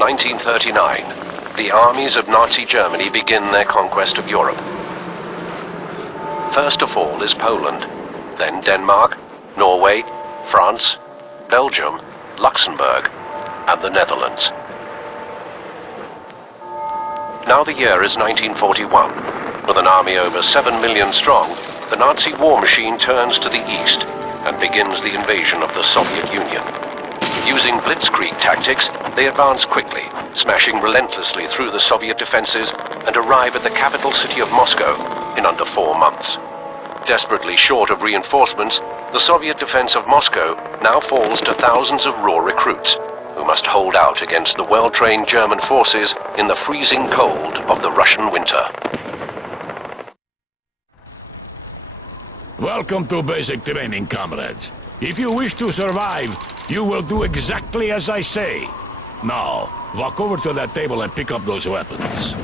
1939. The armies of Nazi Germany begin their conquest of Europe. First of all is Poland, then Denmark, Norway, France, Belgium, Luxembourg, and the Netherlands. Now the year is 1941. With an army over 7 million strong, the Nazi war machine turns to the east and begins the invasion of the Soviet Union. Using blitzkrieg tactics, they advance quickly, smashing relentlessly through the Soviet defenses and arrive at the capital city of Moscow in under 4 months. Desperately short of reinforcements, the Soviet defense of Moscow now falls to thousands of raw recruits who must hold out against the well-trained German forces in the freezing cold of the Russian winter. Welcome to basic training, comrades. If you wish to survive, you will do exactly as I say. Now, walk over to that table and pick up those weapons.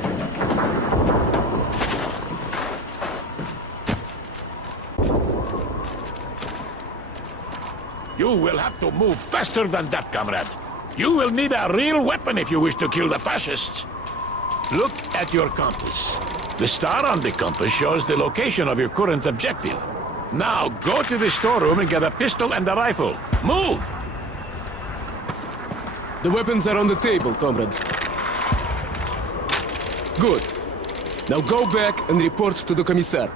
You will have to move faster than that, comrade. You will need a real weapon if you wish to kill the fascists. Look at your compass. The star on the compass shows the location of your current objective. Now, go to the storeroom and get a pistol and a rifle. Move! The weapons are on the table, comrade. Good. Now go back and report to the commissar.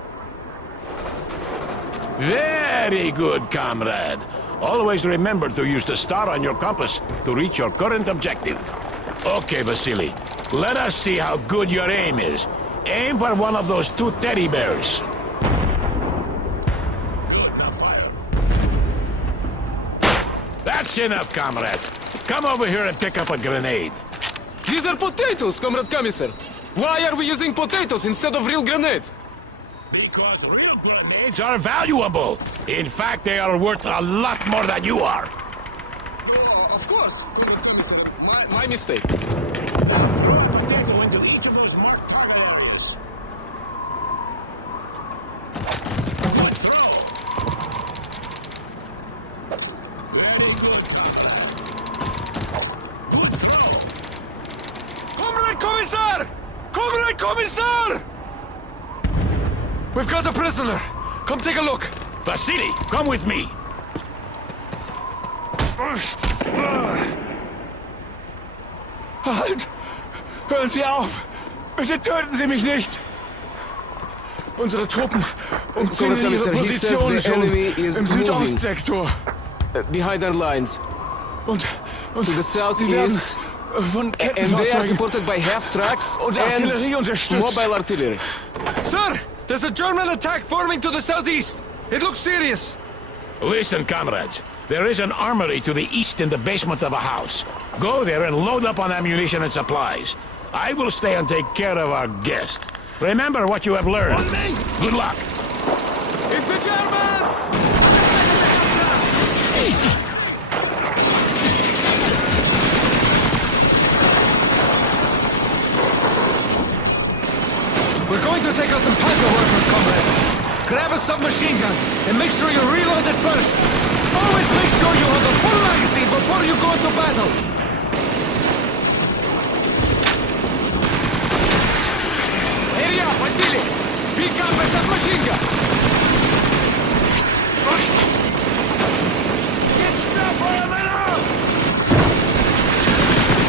Very good, comrade. Always remember to use the star on your compass to reach your current objective. Okay, Vasili. Let us see how good your aim is. Aim for one of those 2 teddy bears. That's enough, comrade. Come over here and pick up a grenade. These are potatoes, Comrade Commissar. Why are we using potatoes instead of real grenades? Because real grenades are valuable. In fact, they are worth a lot more than you are. Oh, of course. My mistake. They go into each of those marked target areas. Very good. Comrade Commissar! Comrade Commissar! We've got a prisoner. Come take a look. Vasili, come with me. Halt! Hören Sie auf! Bitte töten Sie mich nicht! Unsere Truppen umzingeln ihre Position schon im Südostsektor. Behind our lines. Und To the southeast. Von And they are Kettenfahrzeugen supported by half trucks und Artillerie and unterstützt. mobile artillery. Sir! There's a German attack forming to the southeast. It looks serious. Listen, comrades. There is an armory to the east in the basement of a house. Go there and load up on ammunition and supplies. I will stay and take care of our guest. Remember what you have learned. Good luck. It's the Germans! We're going to take out some panzer workers, comrades. Grab a submachine gun and make sure you reload it first. Always make sure you have a full magazine before you go into battle. Hurry up, Vasili! Pick up a submachine gun!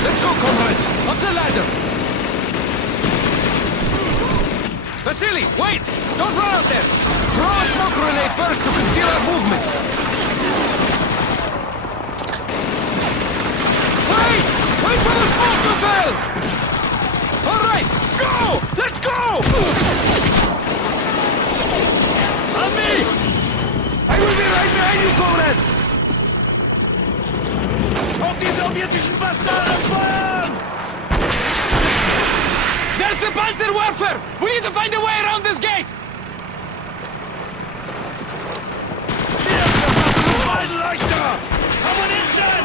Let's go, comrades! Up the ladder! Vasili, wait! Don't run out there! Throw a smoke grenade first to conceal our movement! Wait! Wait for the smoke to fail! Alright, go! Let's go! On me! I will be right behind you, comrade! Auf die sowjetischen Bastarden feuern! There's the panzer warfare! We need to find a way around this gate! Leuchter! Kommunisten!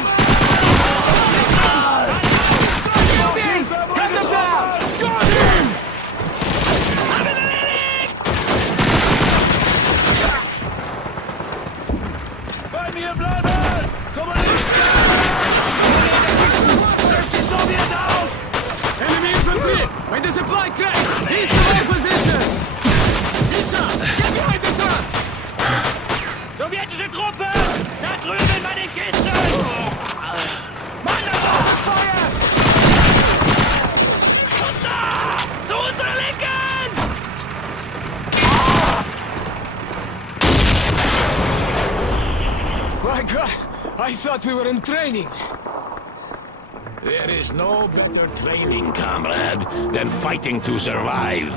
Get in! Get them down! Go in! Bei mir bleiben! Kommunisten! Durch die Sowjetunion! the supply crack! He's in my position! Misha, get behind the truck! Sowjetische Truppe! Da drüben bei den Kisten! Mann, da braucht Feuer! Zu unserer Linken! My God, I thought we were in training. There is no better training, comrade, than fighting to survive.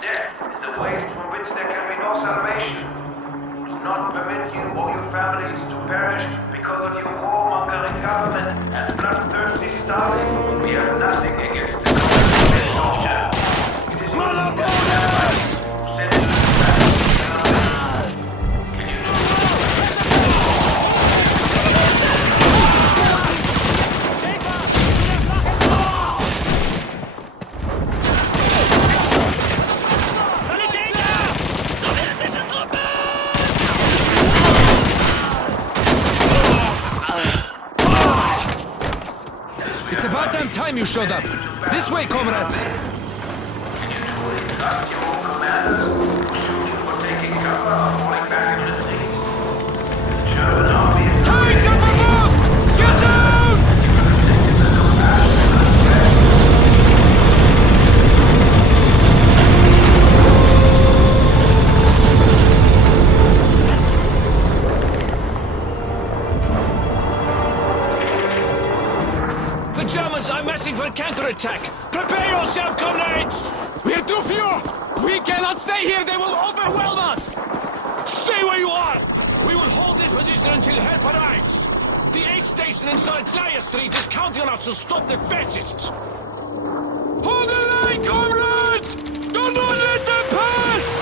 Death is a waste from which there can be no salvation. Do not permit you or your families to perish because of your warmongering government and bloodthirsty Stalin. We have nothing against the communist soldier. It is your duty to send you back. Can you do It's about damn time you showed up. This way, comrades. Can you do it without your own commanders who shoot you for taking cover or falling back into the sea? The German army is Tanks up above! Get down! The Germans are massing for a counterattack. Prepare yourself, comrades! We're too few! We cannot stay here, they will overwhelm us! Stay where you are! We will hold this position until help arrives! The aid station inside Zlaya Street is counting on us to stop the fascists! Hold the line, comrades! Do not let them pass!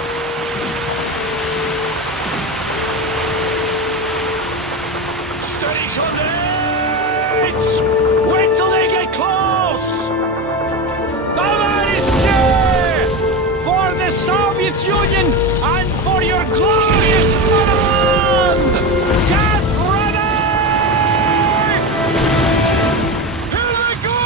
Steady, comrades! Wait till they get close! Товарищи! For the Soviet Union and for your glorious motherland! Get ready! Here they go!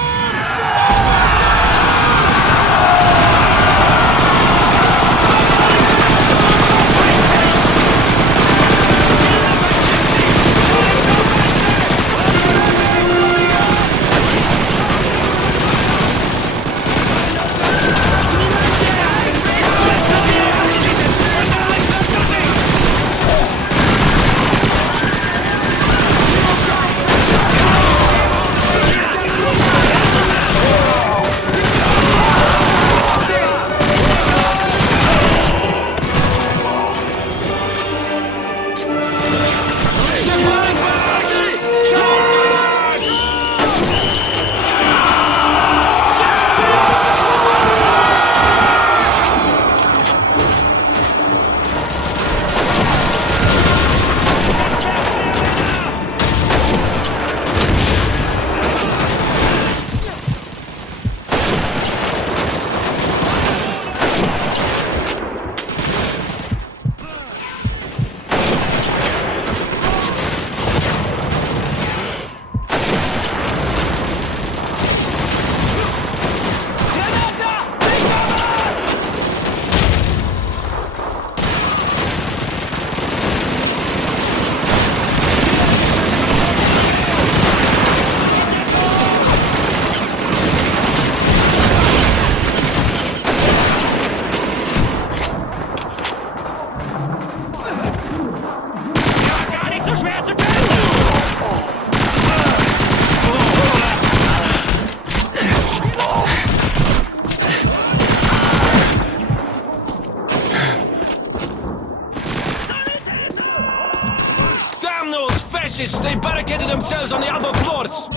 fascists! They barricaded themselves on the upper floors!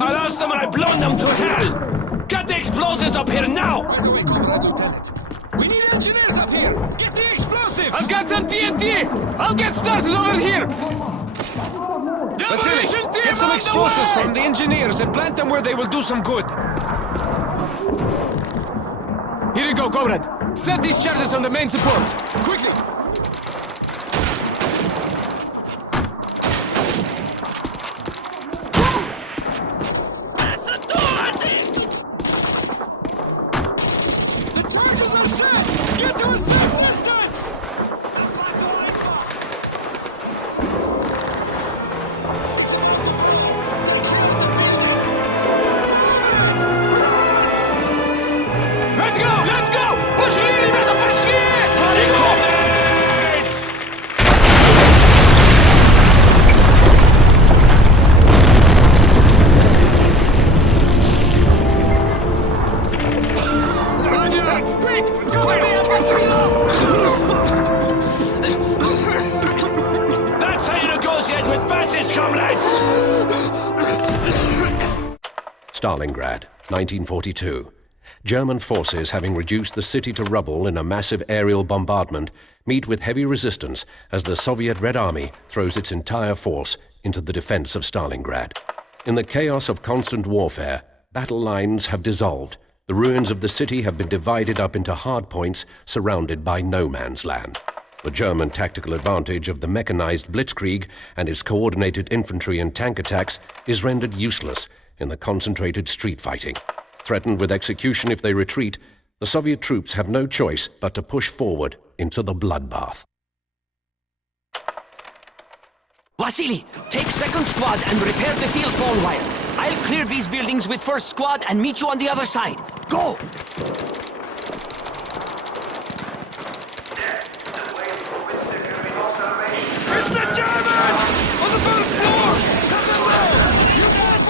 I lost them and I blown them to hell! Get the explosives up here now! Right away, Comrade Lieutenant. We need engineers up here! Get the explosives! I've got some TNT! I'll get started over here! Vasili, get some explosives from the engineers and plant them where they will do some good. Here you go, comrade! Set these charges on the main support! Quickly! Stalingrad, 1942. German forces, having reduced the city to rubble in a massive aerial bombardment, meet with heavy resistance as the Soviet Red Army throws its entire force into the defense of Stalingrad. In the chaos of constant warfare, battle lines have dissolved. The ruins of the city have been divided up into hardpoints surrounded by no man's land. The German tactical advantage of the mechanized blitzkrieg and its coordinated infantry and tank attacks is rendered useless in the concentrated street fighting. Threatened with execution if they retreat, the Soviet troops have no choice but to push forward into the bloodbath. Vasili, take second squad and repair the field phone wire. I'll clear these buildings with first squad and meet you on the other side. Go! It's the Germans! On the first floor! Have them roll! You got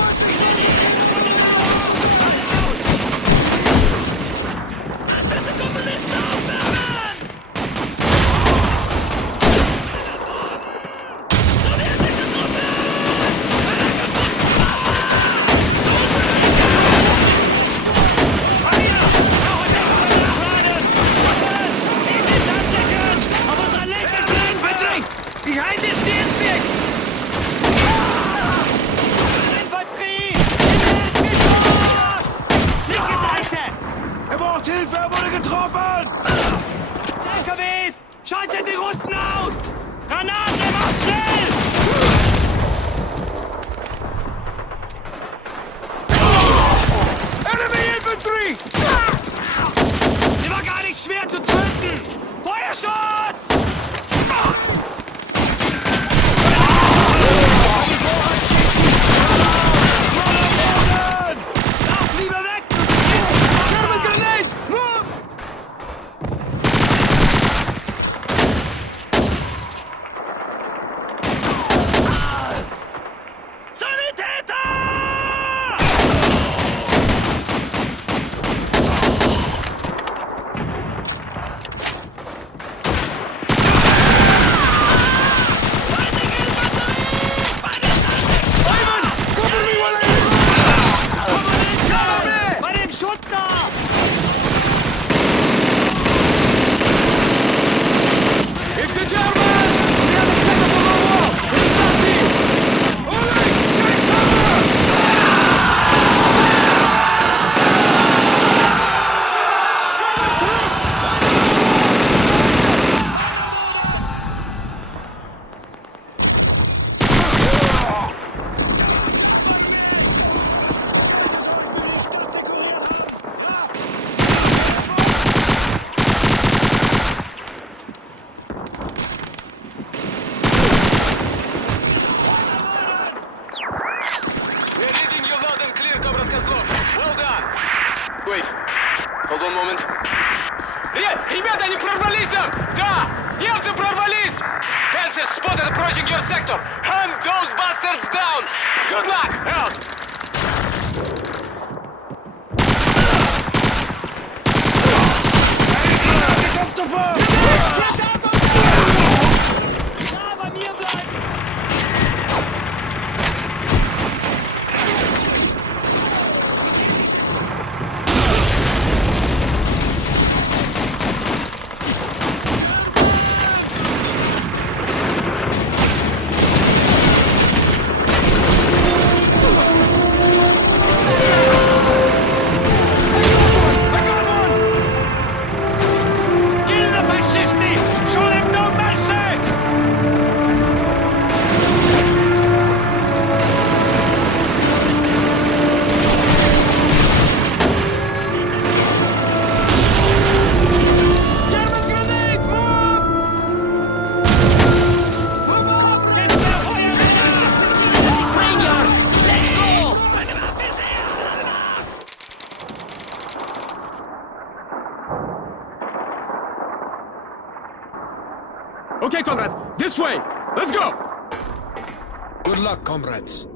Wait. Hold on a moment. Ребята, они прорвались там! Да! Немцы прорвались! Panzer spotted approaching your sector! Hunt those bastards down! Good luck! Out! Kommt sofort! Okay, comrade, this way! Let's go! Good luck, comrades.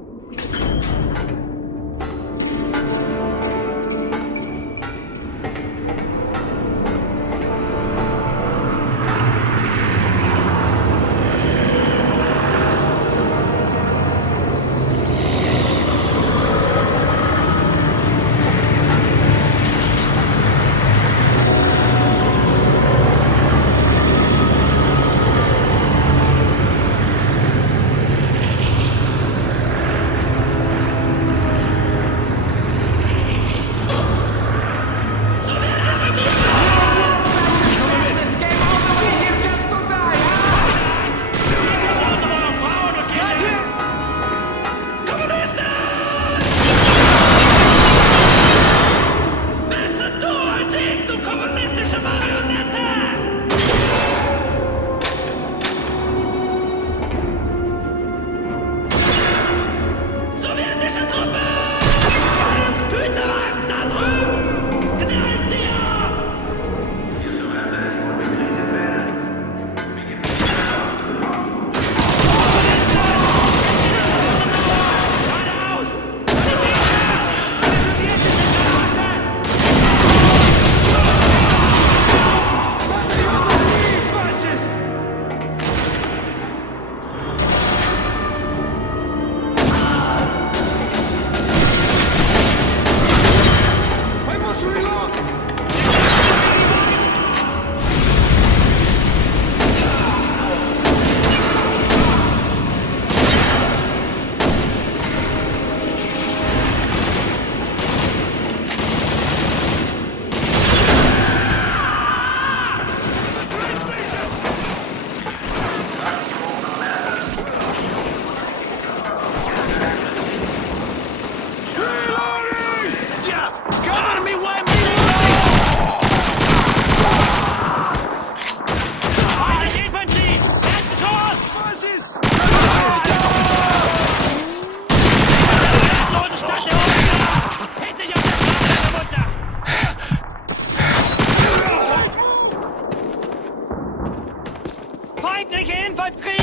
Infanterie!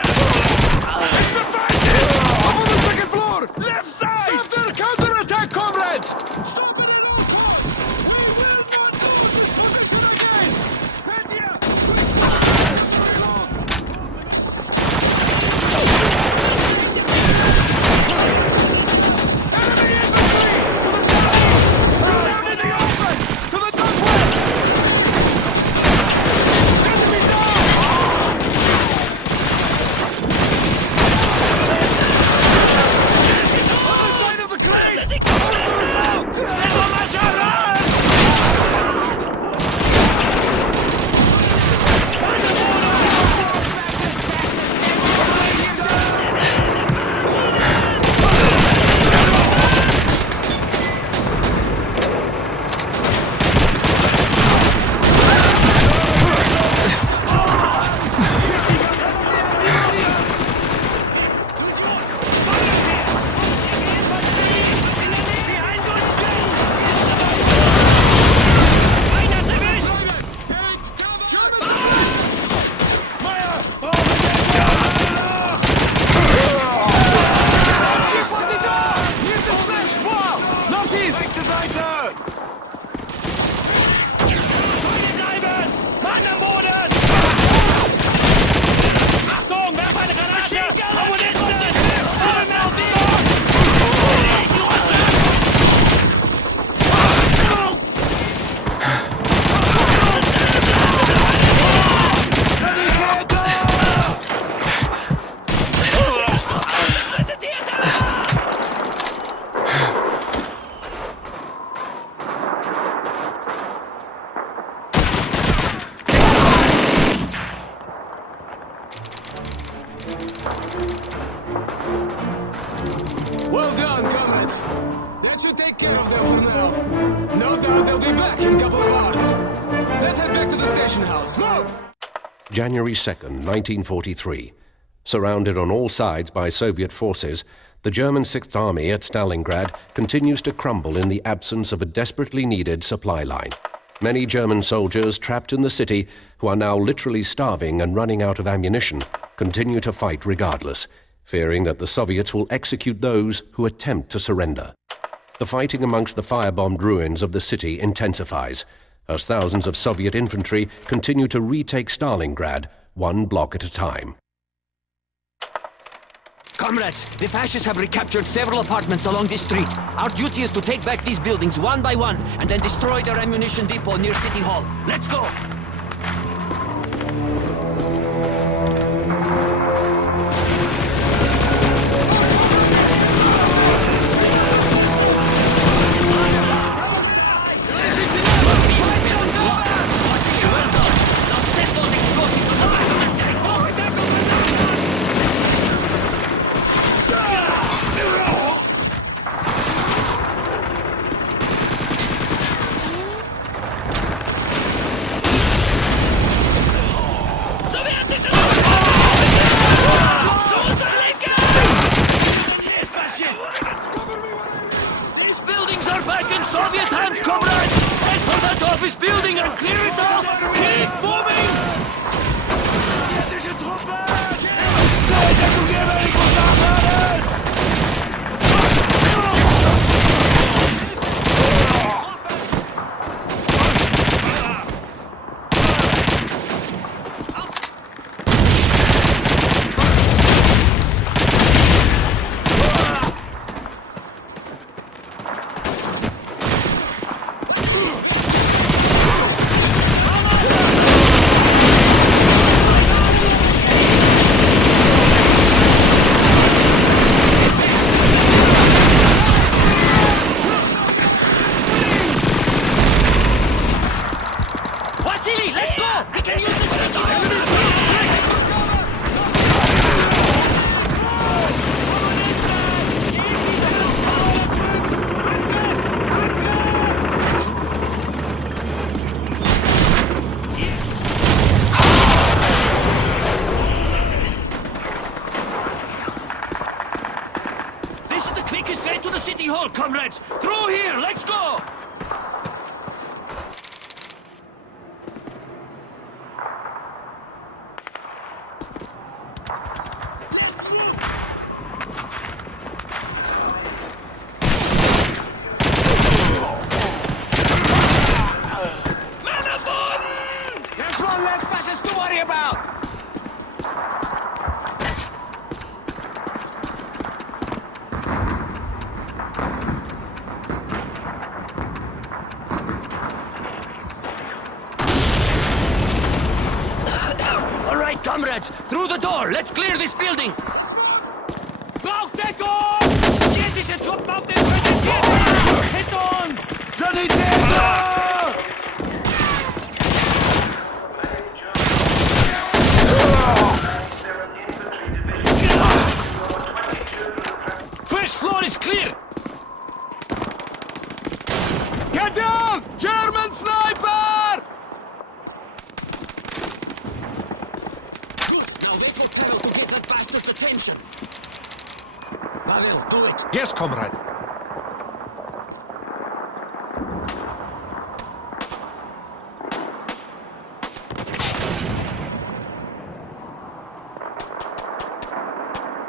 It's the fascists! Up on the second floor! Left side! Stop their counterattack, comrades! Stop it at all costs! We will not lose this position again! Head here! Enemy infantry! To the southeast! Reserve in the open! To the southwest! Enemy down! Other side of the crates! Over to the south! Hier the smash wall! Northeast! Rechte Seite! Bleiben! Mann am Boden! Achtung, werf eine Granate! Kommunisten! Well done, comrades. That should take care of them for now. No doubt they'll be back in a couple of hours. Let's head back to the station house. Move! January 2nd, 1943. Surrounded on all sides by Soviet forces, the German Sixth Army at Stalingrad continues to crumble in the absence of a desperately needed supply line. Many German soldiers trapped in the city, who are now literally starving and running out of ammunition, continue to fight regardless, fearing that the Soviets will execute those who attempt to surrender. The fighting amongst the firebombed ruins of the city intensifies, as thousands of Soviet infantry continue to retake Stalingrad, one block at a time. Comrades, the fascists have recaptured several apartments along this street. Our duty is to take back these buildings one by one and then destroy their ammunition depot near City Hall. Let's go! Hall, comrades! Through here! Let's go! comrades! Through the door! Let's clear this building! Braucht Deckung! Sowjetische Truppen auf den Prädäcesseur! Hinter uns! Sanitäter! First floor is clear! Get down! German sniper! Now wait for Peril to get that bastard's attention. Pavel, do it. Yes, comrade.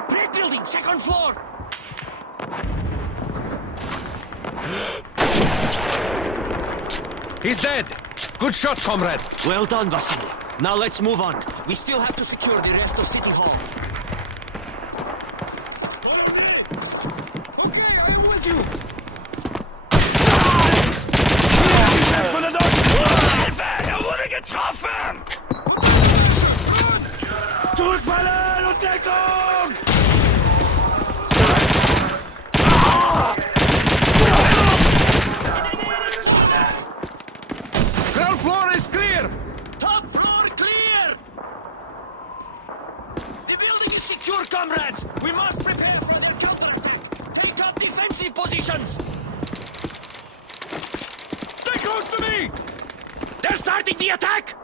Break building, second floor! He's dead. Good shot, comrade. Well done, Vasili. Now let's move on. We still have to secure the rest of City Hall. Okay, I'm with you! Hilfe! Er wurde getroffen! Zurückfallen und Deckung! Ground floor is clear. Top floor clear! The building is secure, comrades! We must prepare for their counterattack! Take up defensive positions! Stay close to me! They're starting the attack!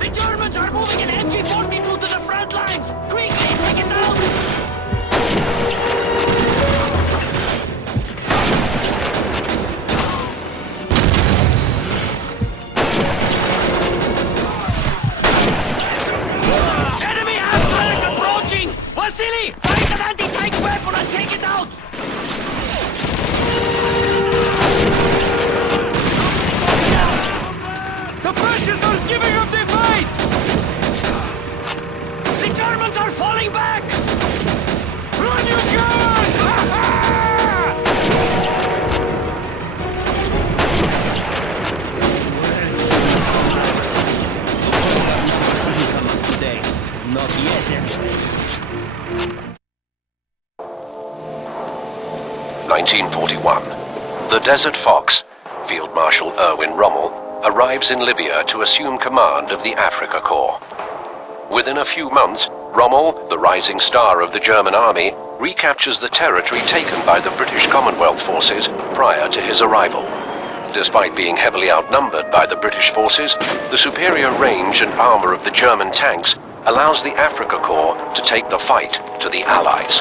The Germans are moving an MG-42 to the front lines! Quickly, take it down! Enemy aircraft approaching! Vasili, find an anti-tank weapon and take it out! The fascists are giving up their fight! The Germans are falling back! Run, you cowards! Ha ha! Today. Not yet, anyways. 1941. The Desert Fox, Field Marshal Erwin Rommel, arrives in Libya to assume command of the Africa Corps. Within a few months, Rommel, the rising star of the German army, recaptures the territory taken by the British Commonwealth forces prior to his arrival. Despite being heavily outnumbered by the British forces, the superior range and armor of the German tanks allows the Africa Corps to take the fight to the Allies.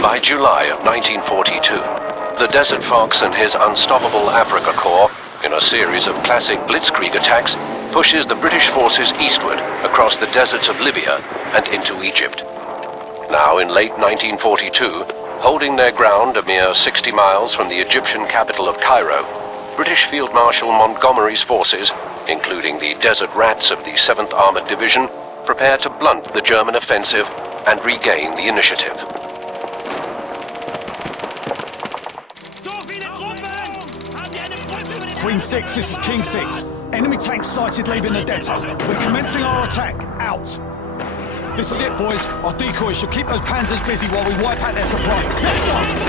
By July of 1942, the Desert Fox and his unstoppable Africa Corps, in a series of classic blitzkrieg attacks, pushes the British forces eastward across the deserts of Libya and into Egypt. Now in late 1942, holding their ground a mere 60 miles from the Egyptian capital of Cairo, British Field Marshal Montgomery's forces, including the Desert Rats of the 7th Armored Division, prepare to blunt the German offensive and regain the initiative. Queen 6, this is King 6. Enemy tanks sighted leaving the depot. We're commencing our attack. Out. This is it, boys. Our decoys should keep those panzers busy while we wipe out their supply. Let's go!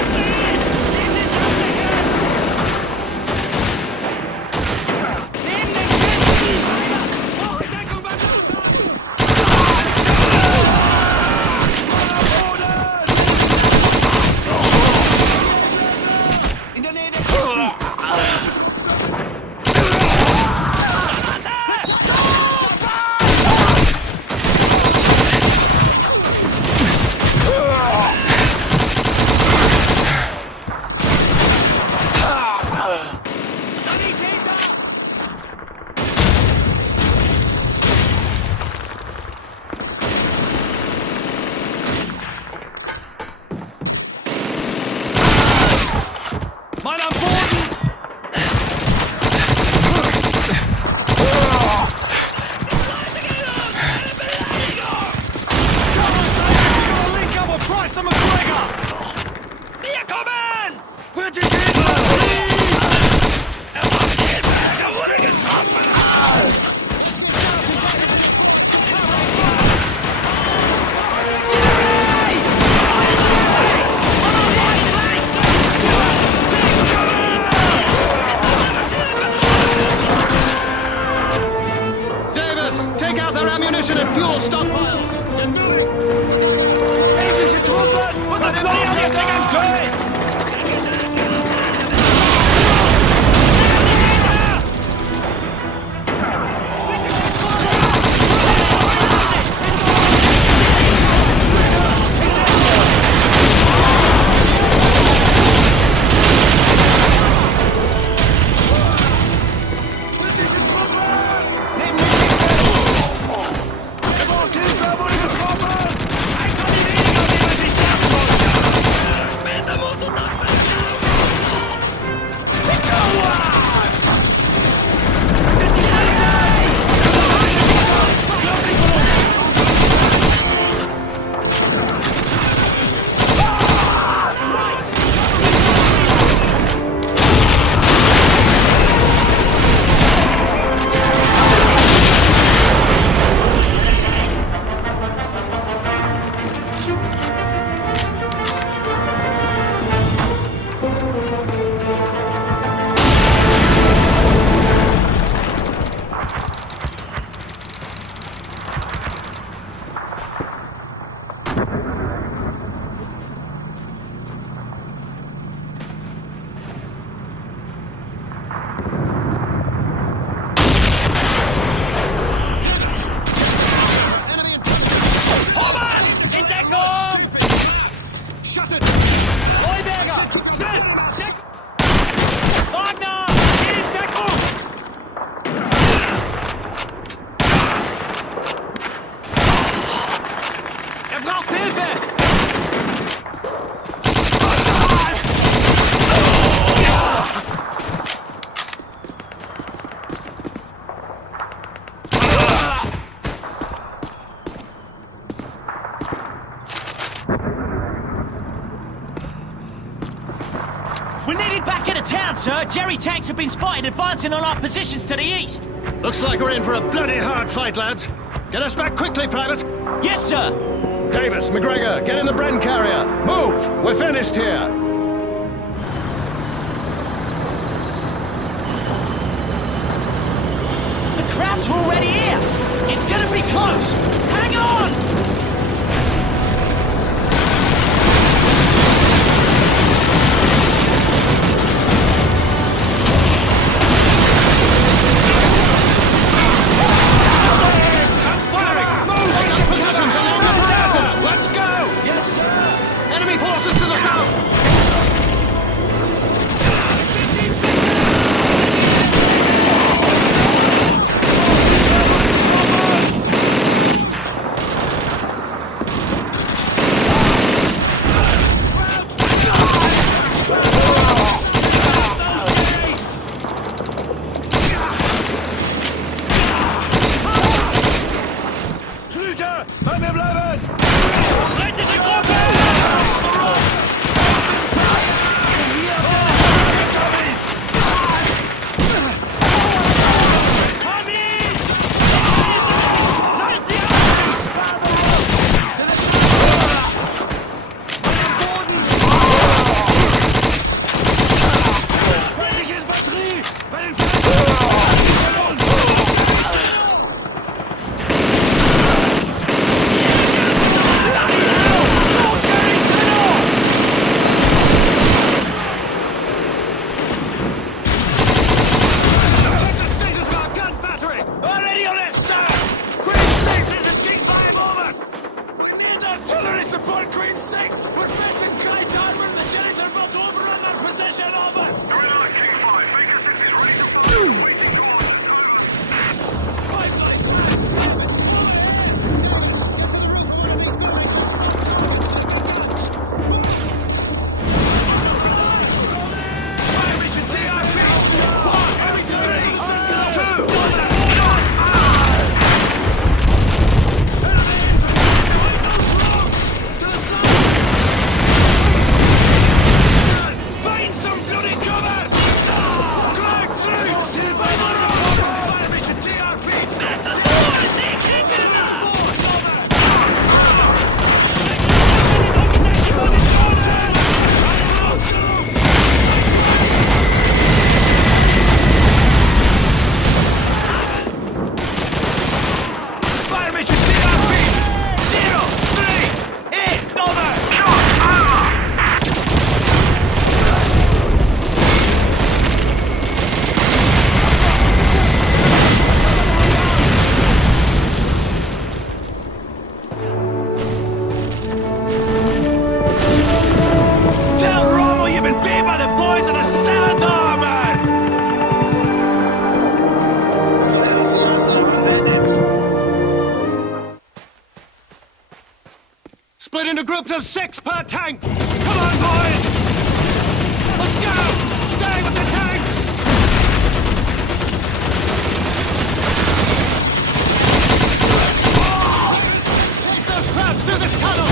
Sir, Jerry tanks have been spotted advancing on our positions to the east. Looks like we're in for a bloody hard fight, lads. Get us back quickly, Private. Yes, sir. Davis, McGregor, get in the Bren carrier. Move! We're finished here. The crowd's already here. It's gonna be close. Hang on! Split into groups of 6 per tank! Come on, boys! Let's go! Stay with the tanks! Take those crabs through this tunnel!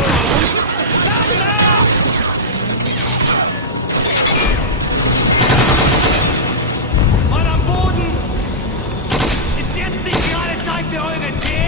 Stand now! Mal am Boden! Ist jetzt nicht gerade Zeit für eure Tee?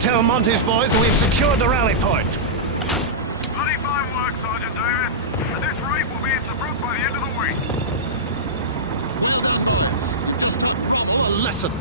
Tell Monty's boys that we've secured the rally point. Bloody fine work, Sergeant Davis. At this rate, we'll be in Tobruk by the end of the week. Oh, listen.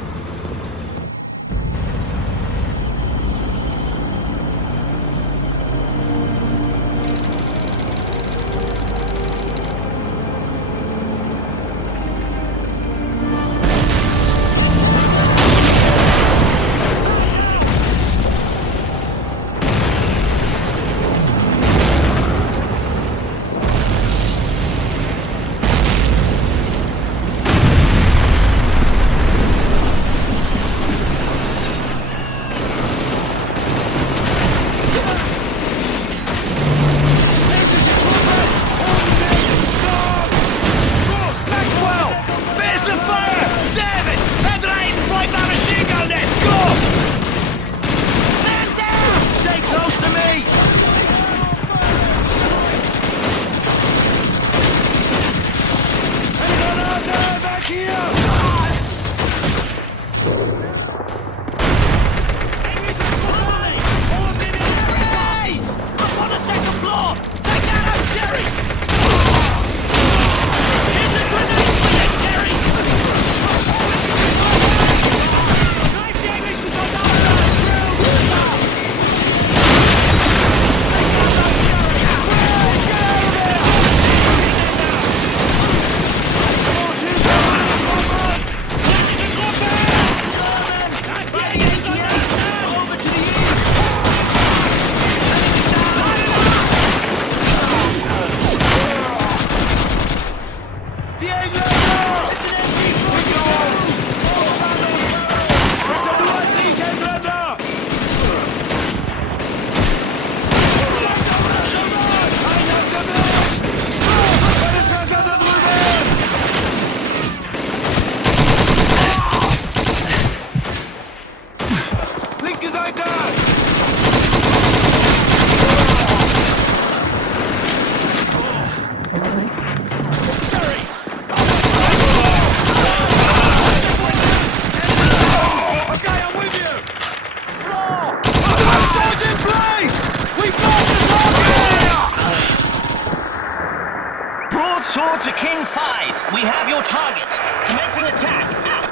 Broadsword to King 5. We have your target. Commencing attack. Out.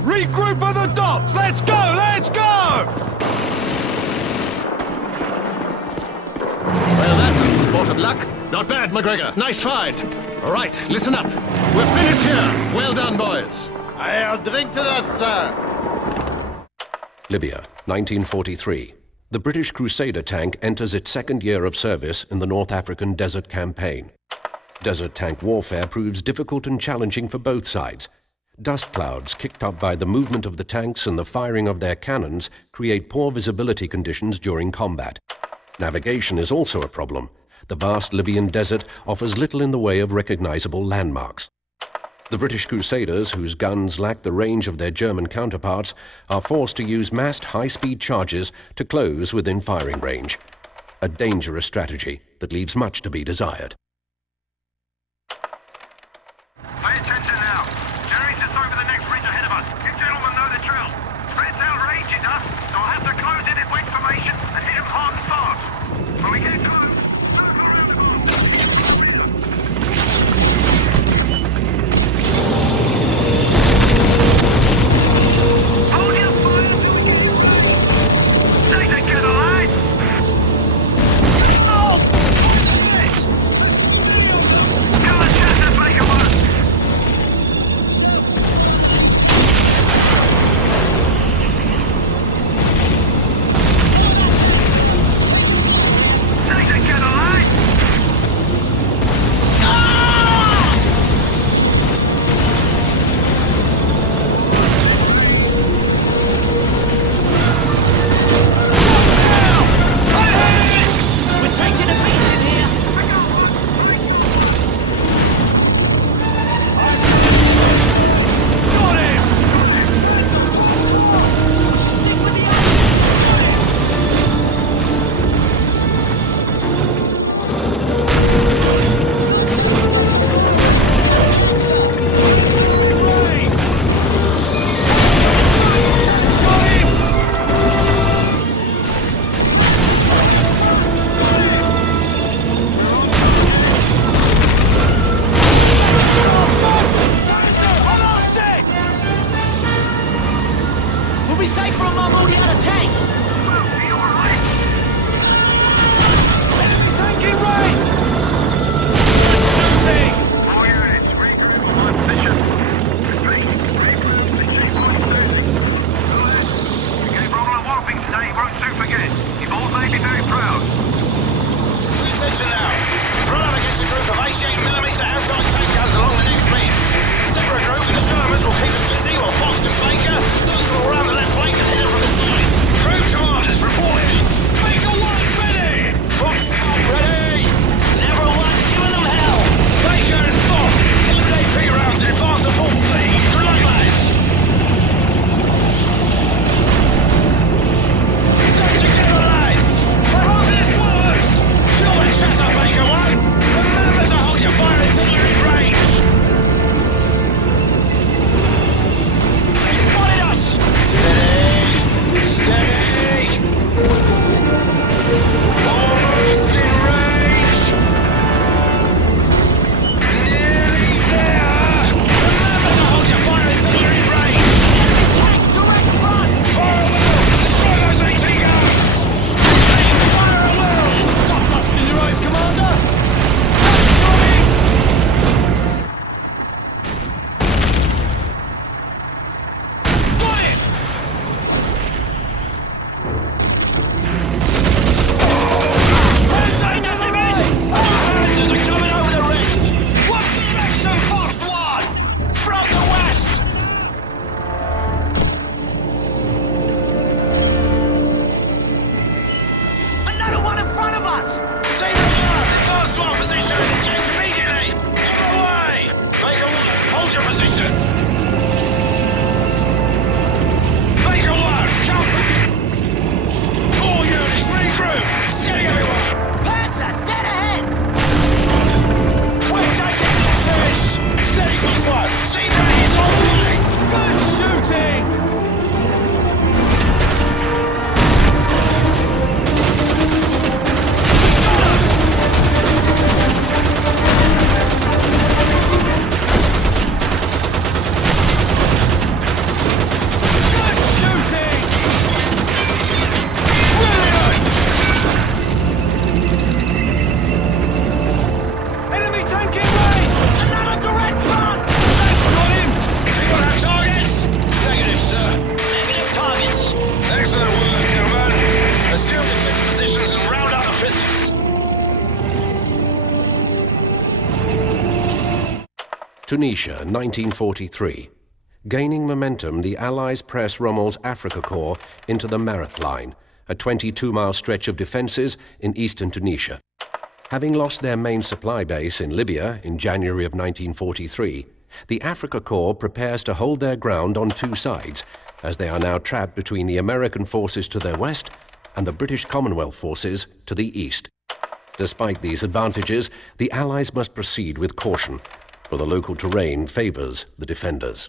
Regroup at the docks! Let's go! Let's go! Well, that's a sport of luck. Not bad, McGregor. Nice fight. All right, listen up. We're finished here. Well done, boys. I'll drink to that, sir. Libya, 1943. The British Crusader tank enters its second year of service in the North African Desert Campaign. Desert tank warfare proves difficult and challenging for both sides. Dust clouds kicked up by the movement of the tanks and the firing of their cannons create poor visibility conditions during combat. Navigation is also a problem. The vast Libyan desert offers little in the way of recognizable landmarks. The British Crusaders, whose guns lack the range of their German counterparts, are forced to use massed high-speed charges to close within firing range. A dangerous strategy that leaves much to be desired. Pay attention now. Jerry's just over the next ridge ahead of us. You gentlemen know the drill. Red's outrageous us, so I'll have to close in his wing formation and hit him hard and fast. When we get close, circle around the corner. Hold your fire. Take the kid alive. Oh! Yes. Go and chest and make it work. Take the kid alive. We're taking a beating here. We'll be safe from Mahmoudi out of tanks. Taking rain! Shooting! All units, regroup on my position. Repeat, regroup position 130. Go ahead. You gave Roland a whopping today, he won't soon forget. You've all made me very proud. Attention now. Run up against a group of 88mm outside tank guns along the next lane. Separate group and the Shermans will keep us busy while Fox and Baker circle around the left flank and hit them from the side. Group commanders reporting. Baker 1 ready! Fox up ready! Tunisia, 1943. Gaining momentum, the Allies press Rommel's Africa Corps into the Marat Line, a 22-mile stretch of defences in eastern Tunisia. Having lost their main supply base in Libya in January of 1943, the Africa Corps prepares to hold their ground on two sides, as they are now trapped between the American forces to their west and the British Commonwealth forces to the east. Despite these advantages, the Allies must proceed with caution, for the local terrain favours the defenders.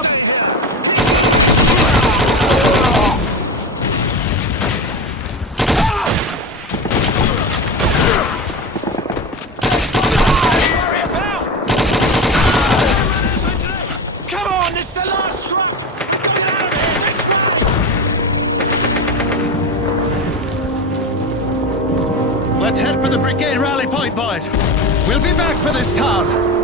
up! Come on, it's the last truck! Get out of here, let's run! Let's head for the brigade rally point, boys. We'll be back for this town.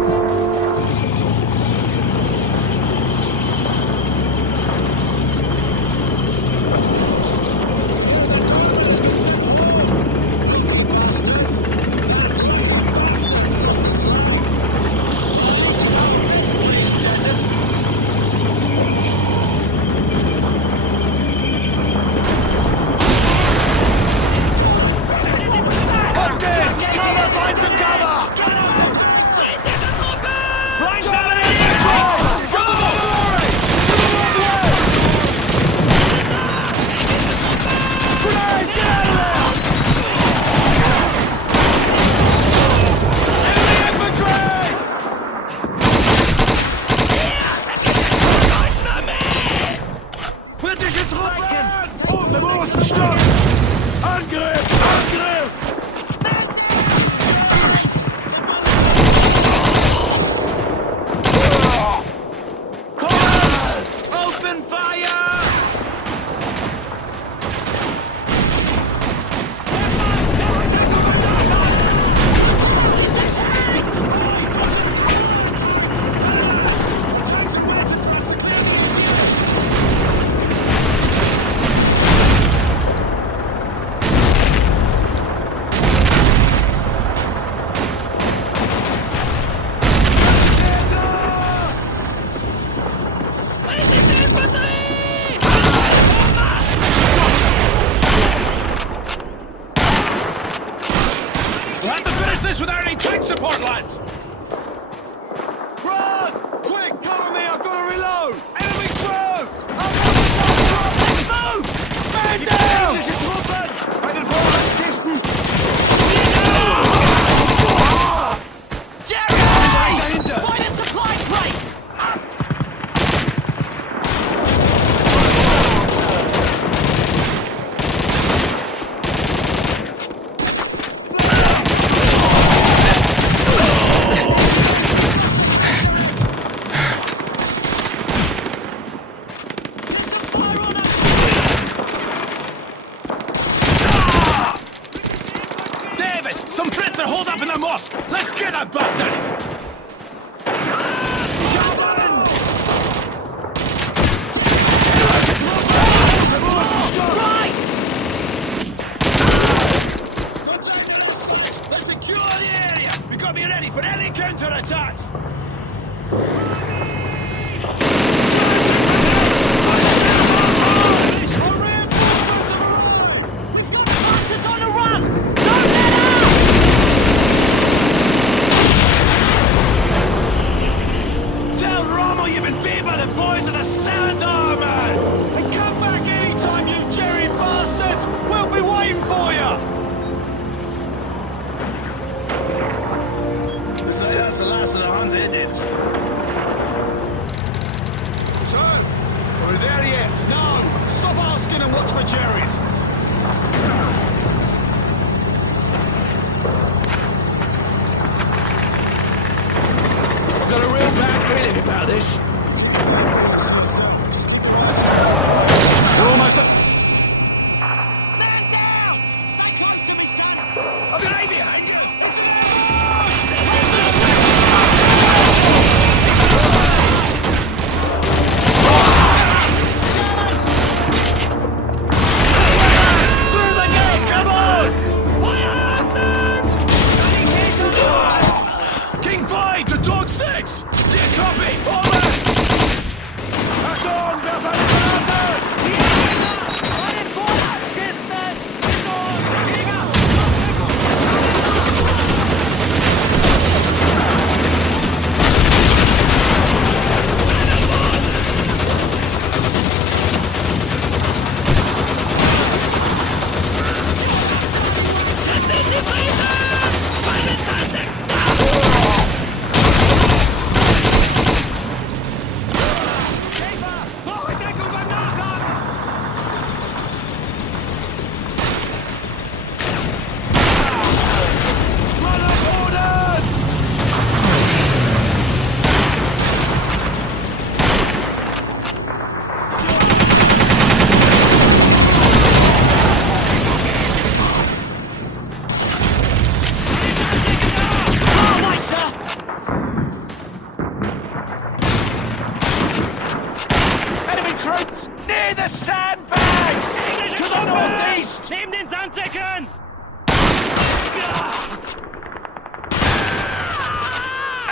troops near the sandbags! To the northeast! Neben den Sandsäcken!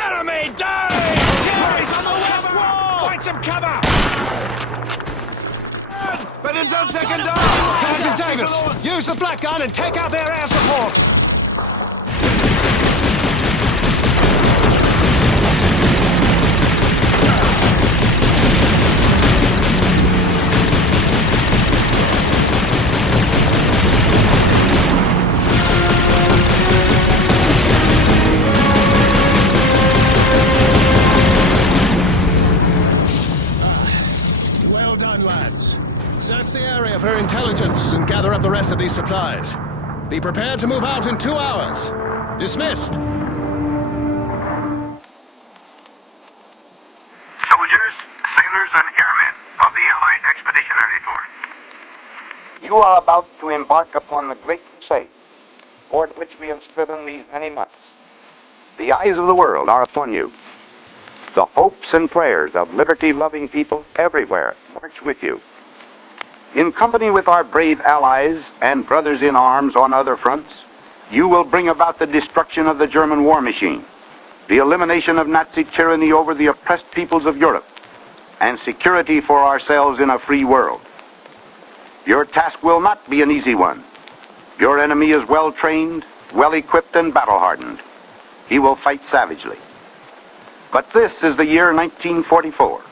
Enemy down! Guys, on the west wall! Find some cover! But on second down! Sergeant Davis, use the black gun and take out their air support! Search the area for intelligence and gather up the rest of these supplies. Be prepared to move out in 2 hours. Dismissed. Soldiers, sailors, and airmen of the Allied Expeditionary Force. You are about to embark upon the great crusade, toward which we have striven these many months. The eyes of the world are upon you. The hopes and prayers of liberty-loving people everywhere march with you. In company with our brave allies and brothers in arms on other fronts, you will bring about the destruction of the German war machine, the elimination of Nazi tyranny over the oppressed peoples of Europe, and security for ourselves in a free world. Your task will not be an easy one. Your enemy is well trained, well equipped, and battle hardened. He will fight savagely. But this is the year 1944.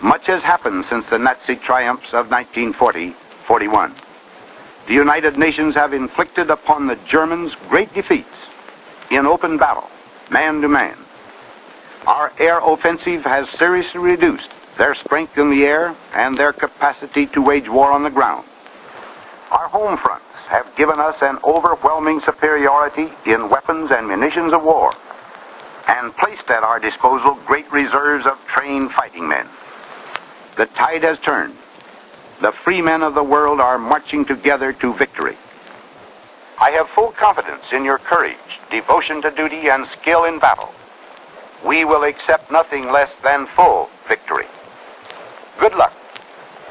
Much has happened since the Nazi triumphs of 1940-41. The United Nations have inflicted upon the Germans great defeats in open battle, man to man. Our air offensive has seriously reduced their strength in the air and their capacity to wage war on the ground. Our home fronts have given us an overwhelming superiority in weapons and munitions of war, and placed at our disposal great reserves of trained fighting men. The tide has turned. The free men of the world are marching together to victory. I have full confidence in your courage, devotion to duty, and skill in battle. We will accept nothing less than full victory. Good luck,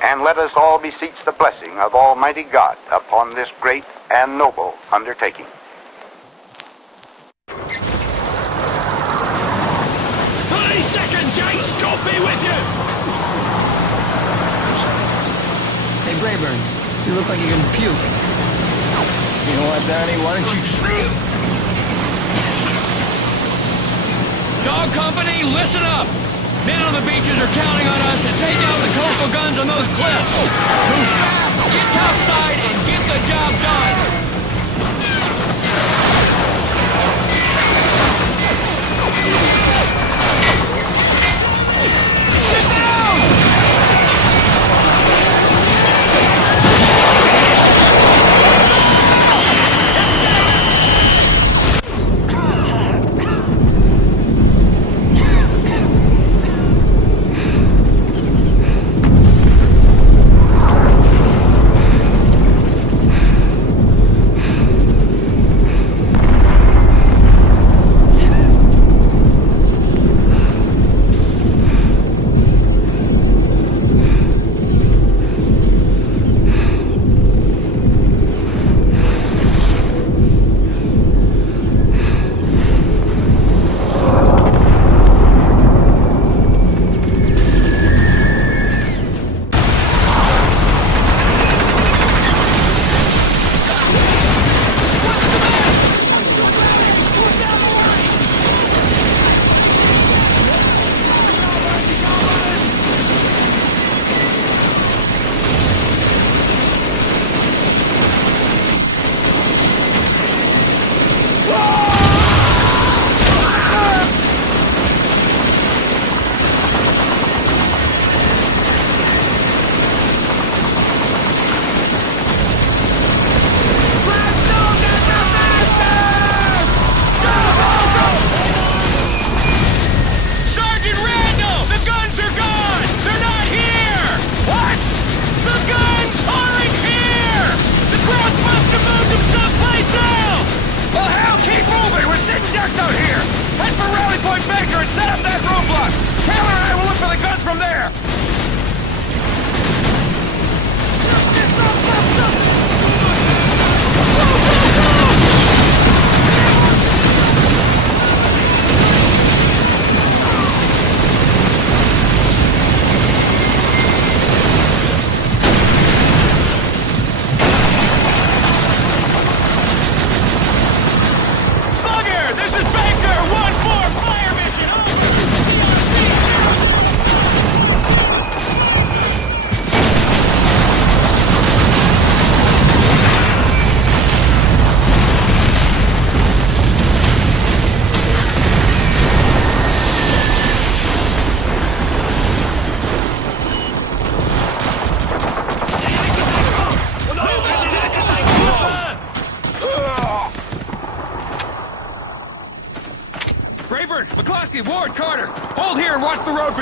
and let us all beseech the blessing of Almighty God upon this great and noble undertaking. 30 seconds, Yanks! God be with you! Hey, Brayburn, you look like you can puke. You know what, Danny? Why don't you speak? Dog company, listen up! Men on the beaches are counting on us to take out the coastal guns on those cliffs. Move fast, get topside, and get the job done.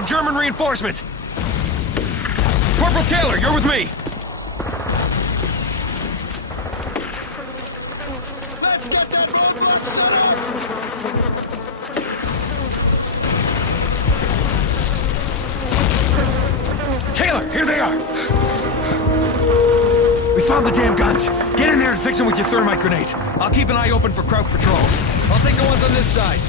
German reinforcements! Corporal Taylor, you're with me! Let's get that Taylor, here they are! We found the damn guns. Get in there and fix them with your thermite grenades. I'll keep an eye open for Kraut patrols. I'll take the ones on this side.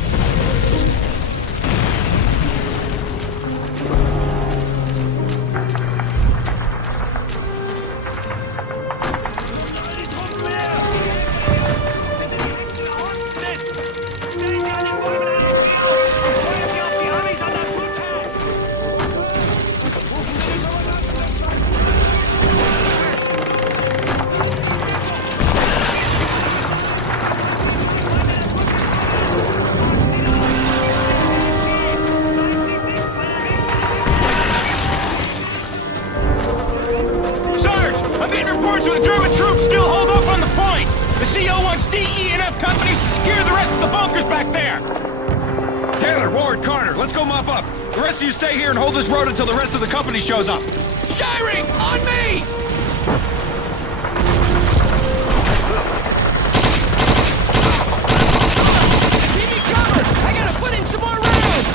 Until the rest of the company shows up. Firing! On me! Keep me covered! I gotta put in some more rounds!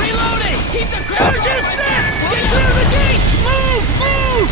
Reloading! Keep the crowd! Charges set! Get clear of the gate! Move! Move!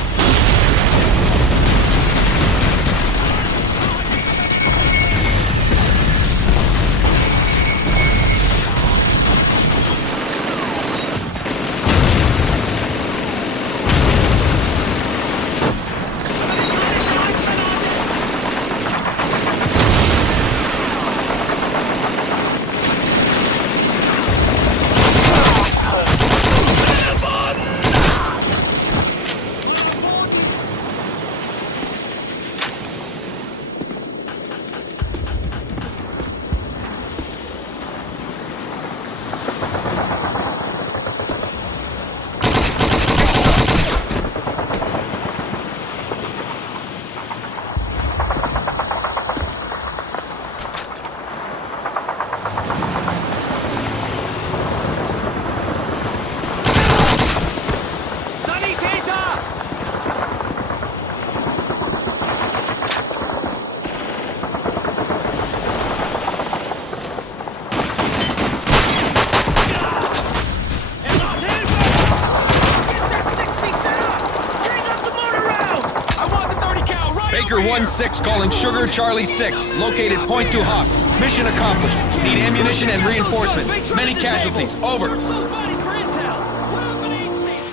Baker 1-6 calling Sugar Charlie 6, located Point du Hoc. Mission accomplished. Need ammunition and reinforcements. Many casualties. Over. Those bodies for intel. We're up an aid station.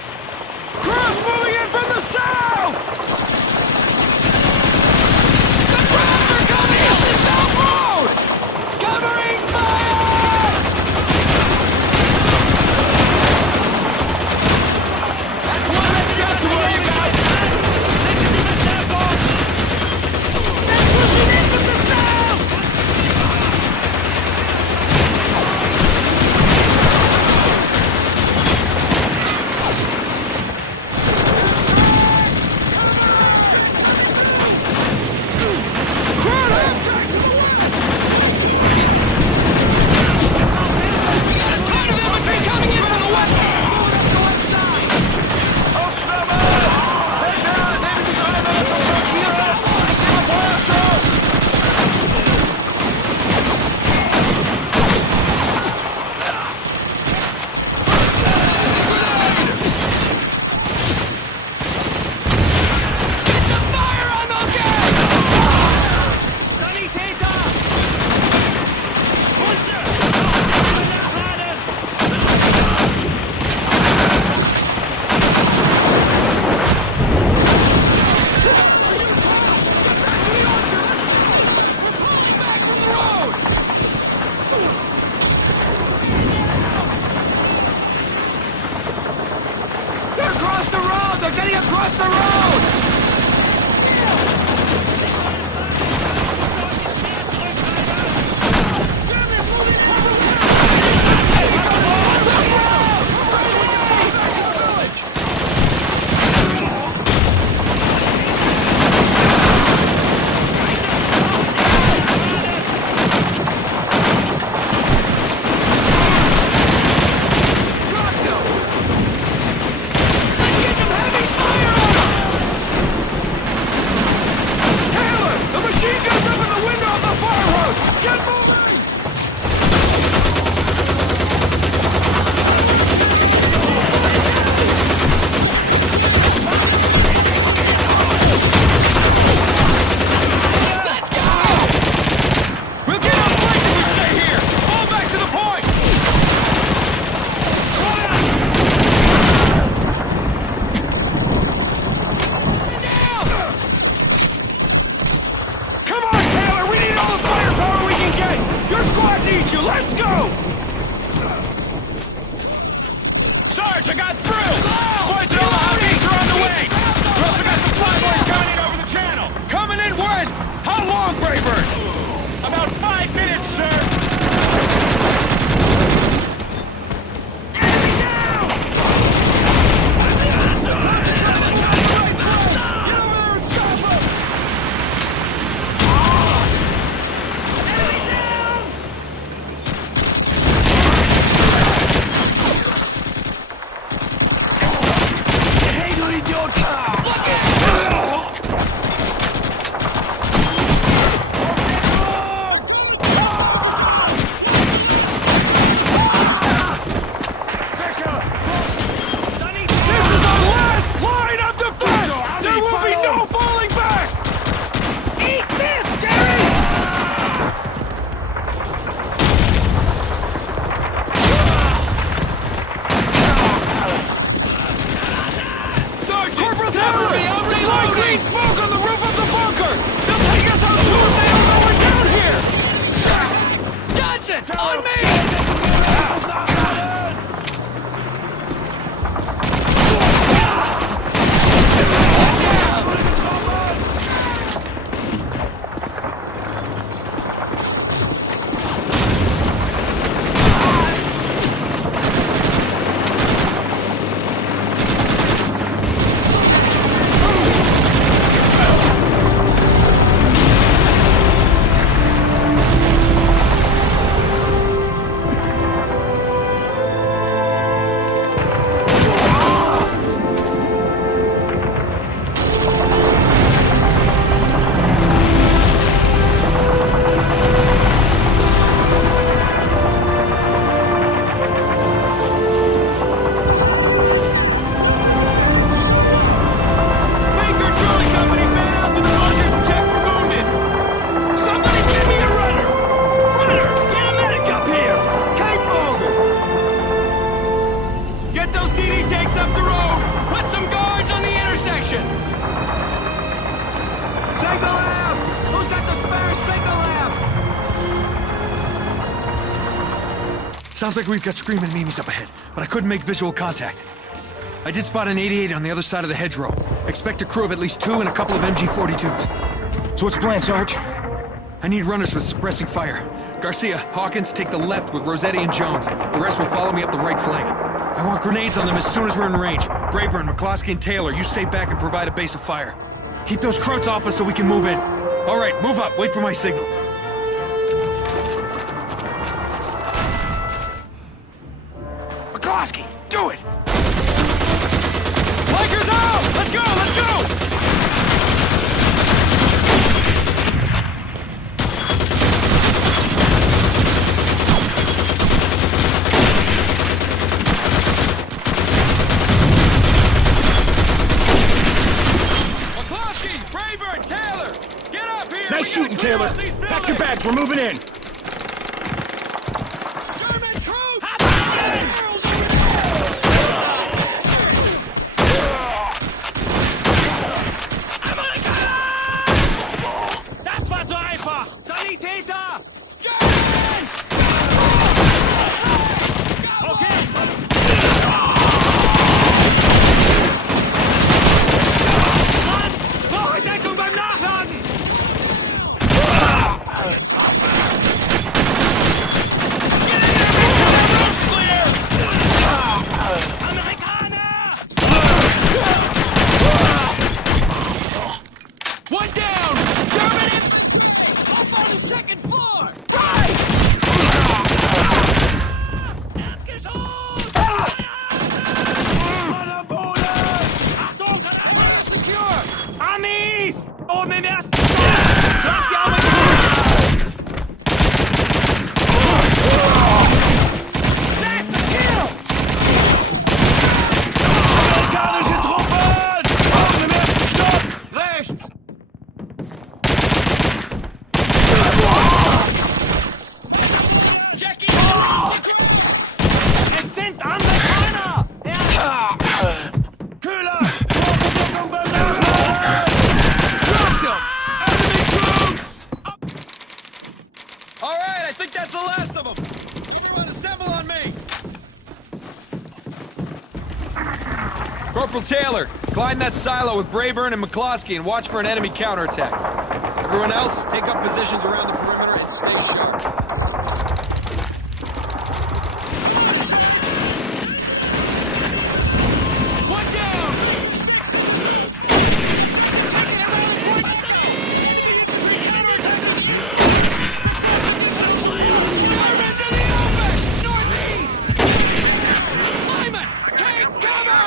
Crowds moving in from the south! The crowds are coming up the south road! Covering fire! That's one I've got to worry about! They're pushing in from the south! They're getting across the road! Sounds like we've got screaming Mimis up ahead, but I couldn't make visual contact. I did spot an 88 on the other side of the hedgerow. Expect a crew of at least 2 and a couple of MG-42s. So what's the plan, Sarge? I need runners with suppressing fire. Garcia, Hawkins, take the left with Rossetti and Jones. The rest will follow me up the right flank. I want grenades on them as soon as we're in range. Brayburn, McCloskey, and Taylor, you stay back and provide a base of fire. Keep those Croats off us so we can move in. All right, move up. Wait for my signal. McCloskey, do it! Flankers out! Let's go! Let's go! Nice shooting, Taylor. Pack your bags. We're moving in. German troops! Das war so einfach! Sanitäter! Okay! Corporal Taylor, climb that silo with Brayburn and McCloskey and watch for an enemy counterattack. Everyone else, take up positions around the perimeter and stay sharp. One down! Firemen's in the open! Northeast! Lyman, take cover!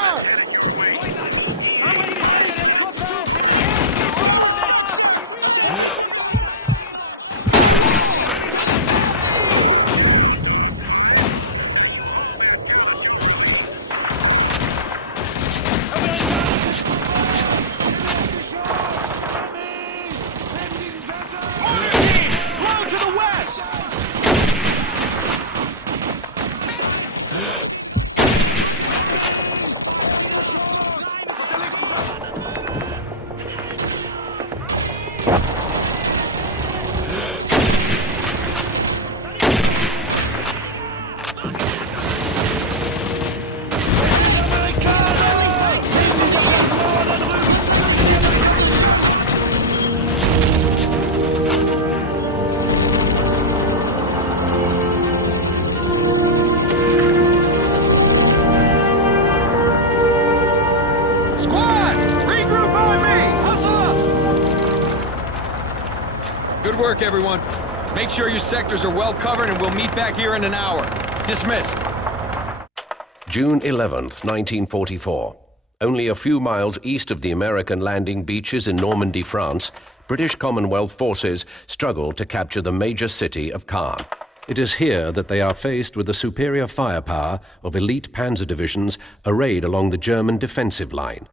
Good work, everyone. Make sure your sectors are well covered and we'll meet back here in an hour. Dismissed. June 11th, 1944. Only a few miles east of the American landing beaches in Normandy, France, British Commonwealth forces struggle to capture the major city of Caen. It is here that they are faced with the superior firepower of elite panzer divisions arrayed along the German defensive line.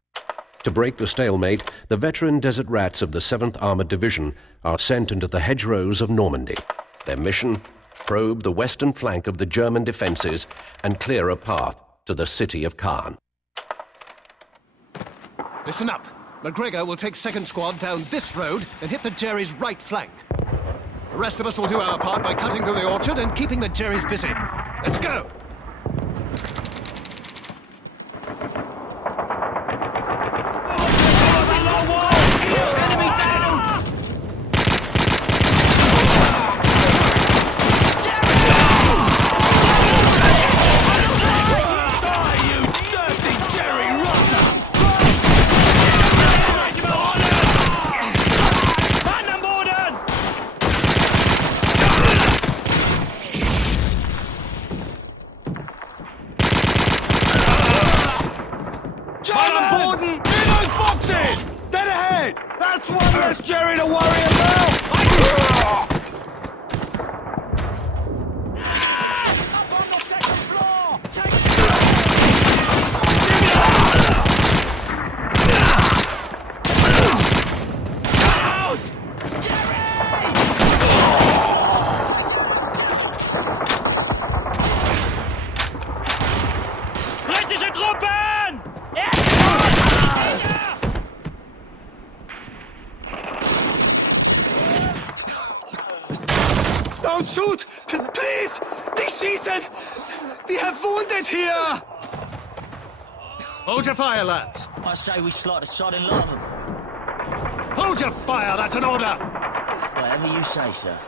To break the stalemate, the veteran desert rats of the 7th Armored Division are sent into the hedgerows of Normandy. Their mission? Probe the western flank of the German defenses and clear a path to the city of Caen. Listen up. McGregor will take 2nd Squad down this road and hit the Jerry's right flank. The rest of us will do our part by cutting through the orchard and keeping the Jerry's busy. Let's go! Don't shoot! Please! Nicht schießen! We have wounded here! Hold your fire, lads. I say we slot a sod and lot of them. Hold your fire, that's an order! Whatever you say, sir.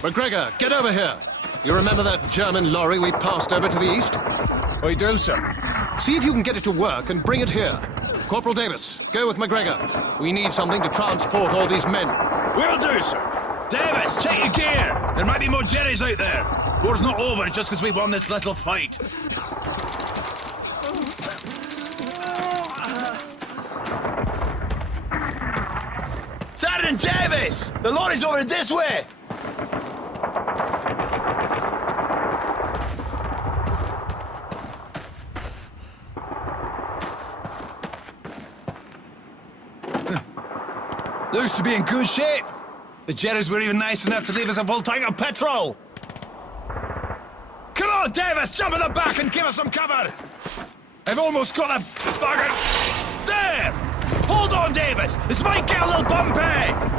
McGregor, get over here. You remember that German lorry we passed over to the east? I do, sir. See if you can get it to work and bring it here. Corporal Davis, go with McGregor. We need something to transport all these men. Will do, sir. Davis, check your gear. There might be more Jerrys out there. War's not over just because we won this little fight. Sergeant Davis! The lorry's over this way! Looks to be in good shape. The Jerrys were even nice enough to leave us a full tank of petrol. Come on, Davis, jump in the back and give us some cover. I've almost got a bugger. There! Hold on, Davis. This might get a little bumpy.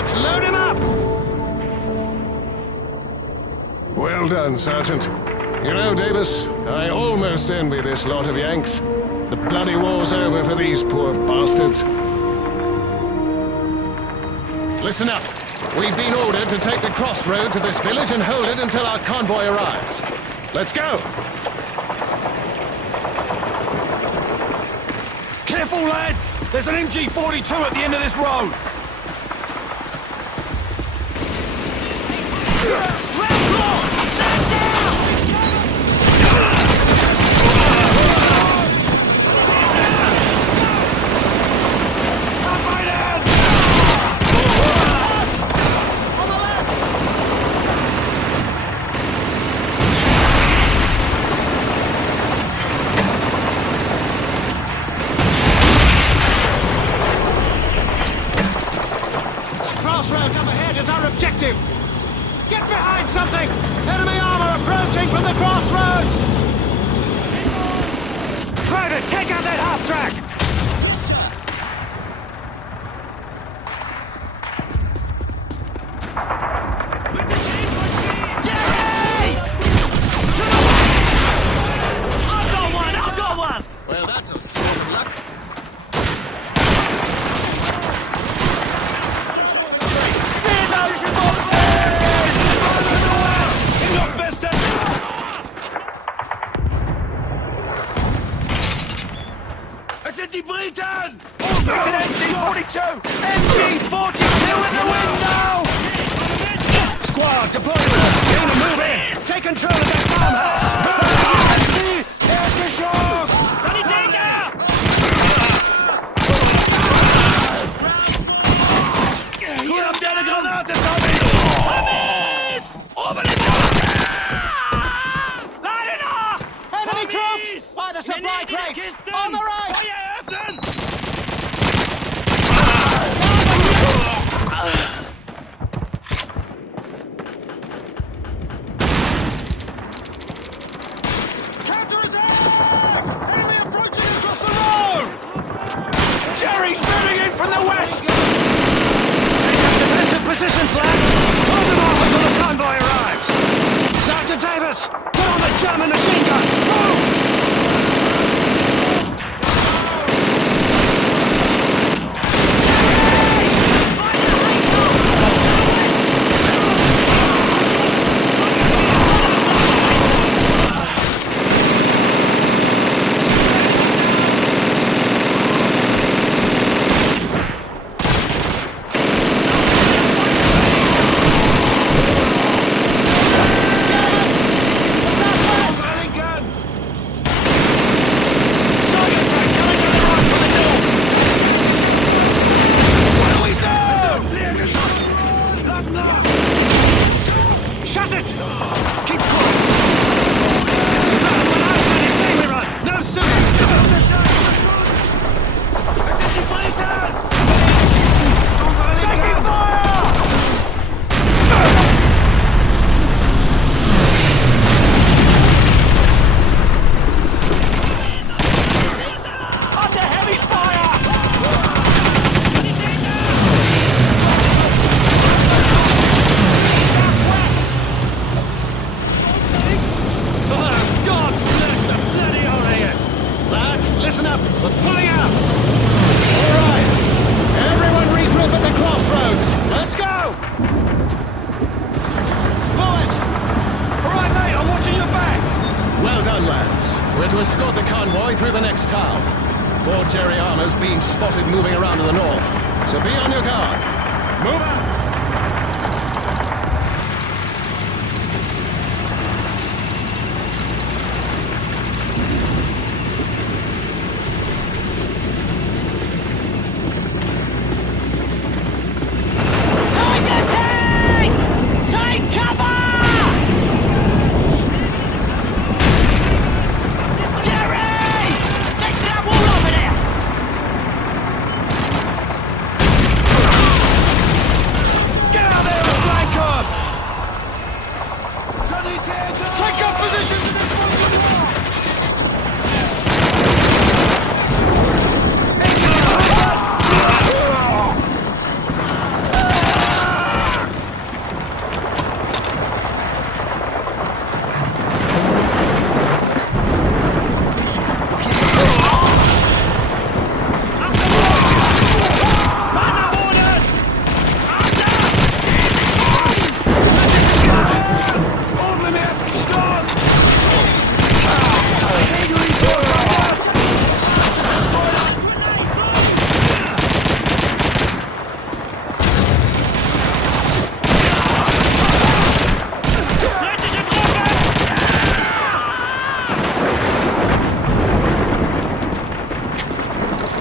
Let's load him up! Well done, Sergeant. You know, Davis, I almost envy this lot of Yanks. The bloody war's over for these poor bastards. Listen up. We've been ordered to take the crossroad to this village and hold it until our convoy arrives. Let's go! Careful, lads! There's an MG-42 at the end of this road! Crossroads up ahead is our objective! Get behind something! Enemy armor approaching from the crossroads! Private, take out that half-track! I've got one! Well, that's a sort of luck. Die Briten! It's an MG-42! MG-42 in the window! Squad, deploy yourselves! Team, move in! Take control of that farmhouse! Erdgeschoss! Sanitäter! Hier habt ihr eine Granate, Tommy! Vermiss! Oben in Ladina! Enemy troops! By the supply crates! On the right! Feuer öffnen! Counter-attack! Enemy approaching across the road! Jerry's moving in from the west! Take up defensive positions, lads! Hold them off until the convoy arrives! Sergeant Davis, get on the German machine gun! Move! Shut it! Keep cool! No sooner! Taking fire! Under heavy fire! God bless the bloody Orient! Lads, listen up! We're pulling out! All right! Everyone regroup at the crossroads! Let's go! Lewis! All right, mate, I'm watching your back! Well done, lads. We're to escort the convoy through the next town. Poor Jerry Armour's being spotted moving around to the north. So be on your guard. Move out!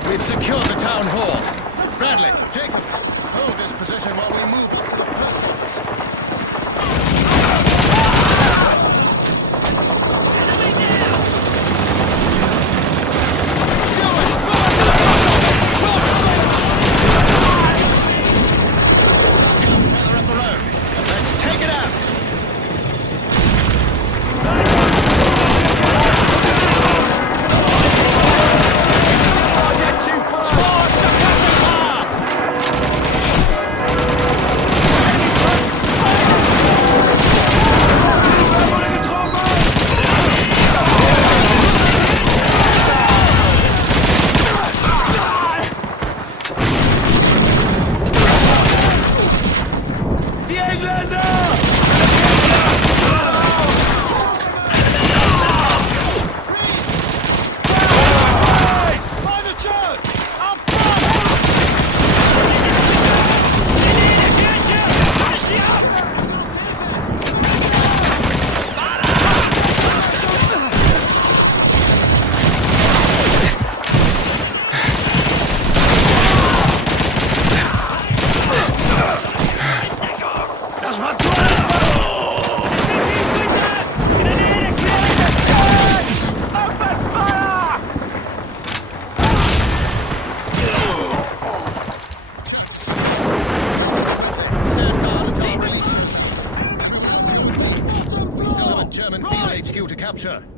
We've secured the town hall. Bradley, Jacob, hold this position while we move to the post office.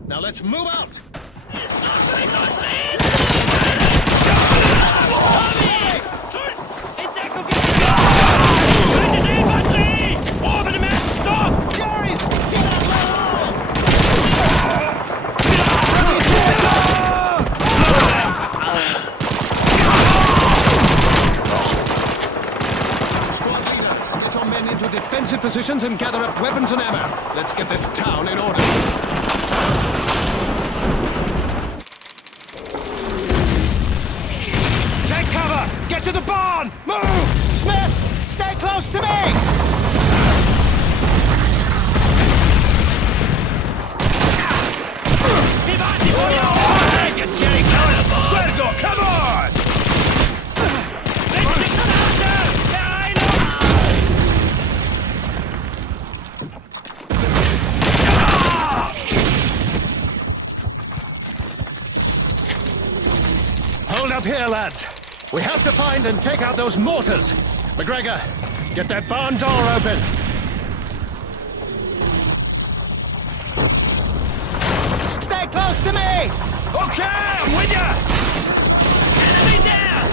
Now let's move out! Defensive positions and gather up weapons and ammo. Let's get this town in order. Take cover! Get to the barn! Move! Smith, stay close to me! Square go, come on! Hold up here, lads. We have to find and take out those mortars. McGregor, get that barn door open. Stay close to me! Okay, I'm with ya! Enemy down!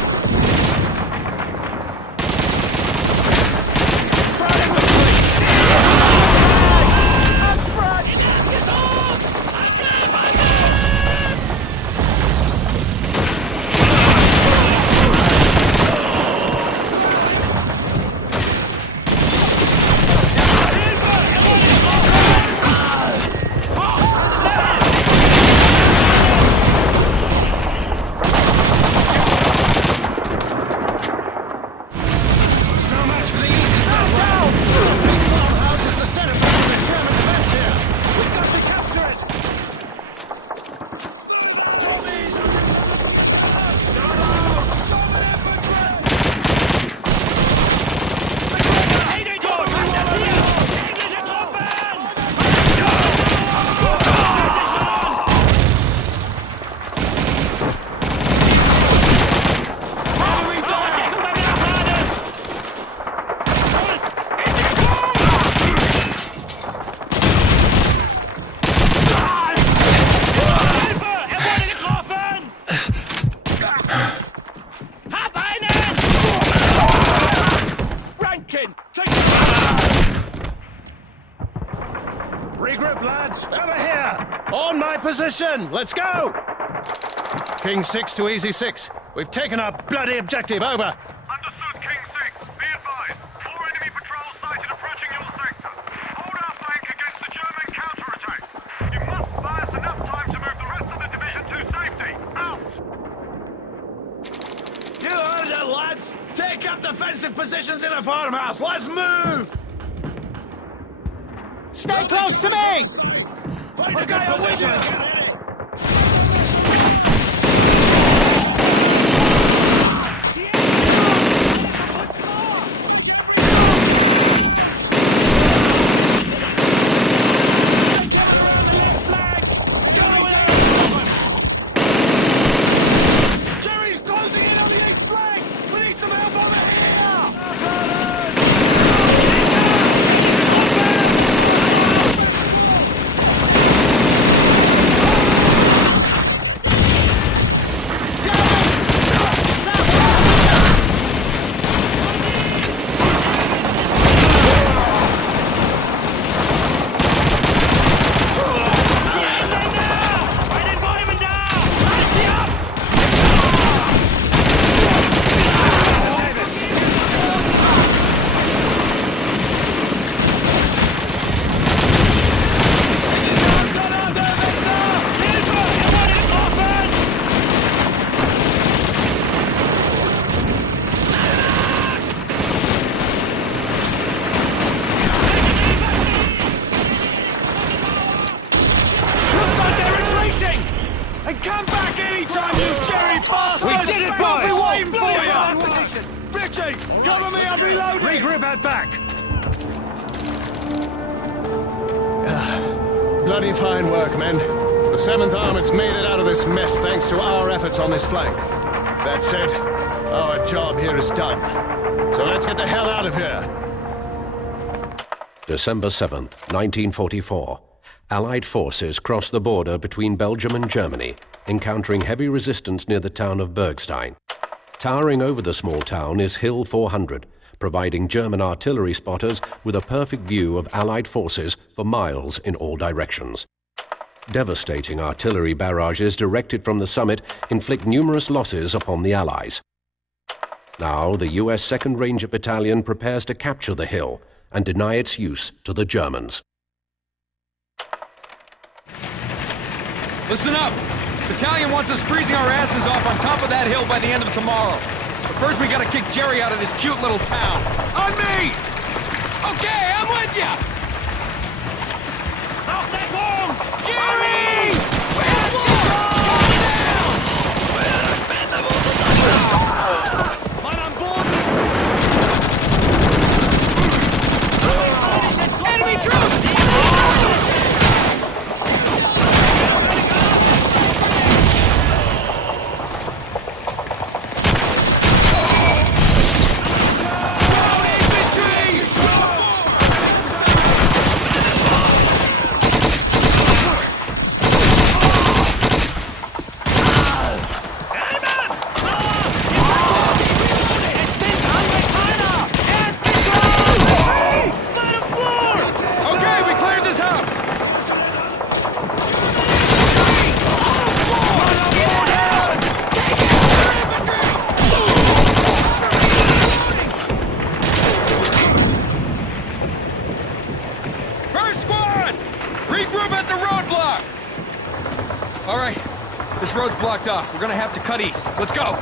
Fighting the fleet! Up front! Regroup, lads! Over here! On my position! Let's go! King 6 to Easy 6. We've taken our bloody objective. Over. Understood, King 6. Be advised. 4 enemy patrols sighted approaching your sector. Hold our flank against the German counterattack. You must buy us enough time to move the rest of the division to safety. Out! You heard it, lads! Take up defensive positions in the farmhouse! Let's move! Stay close to me! Find a good position! Regroup at back! Bloody fine work, men. The 7th Army's made it out of this mess thanks to our efforts on this flank. That said, our job here is done. So let's get the hell out of here. December 7th, 1944. Allied forces crossed the border between Belgium and Germany, encountering heavy resistance near the town of Bergstein. Towering over the small town is Hill 400, providing German artillery spotters with a perfect view of Allied forces for miles in all directions. Devastating artillery barrages directed from the summit inflict numerous losses upon the Allies. Now, the U.S. 2nd Ranger Battalion prepares to capture the hill and deny its use to the Germans. Listen up! Battalion wants us freezing our asses off on top of that hill by the end of tomorrow. But first we gotta kick Jerry out of this cute little town. On me! Okay, I'm with ya! Jerry! Man an Bord! Enemy troops! Blocked off. We're gonna have to cut east. Let's go!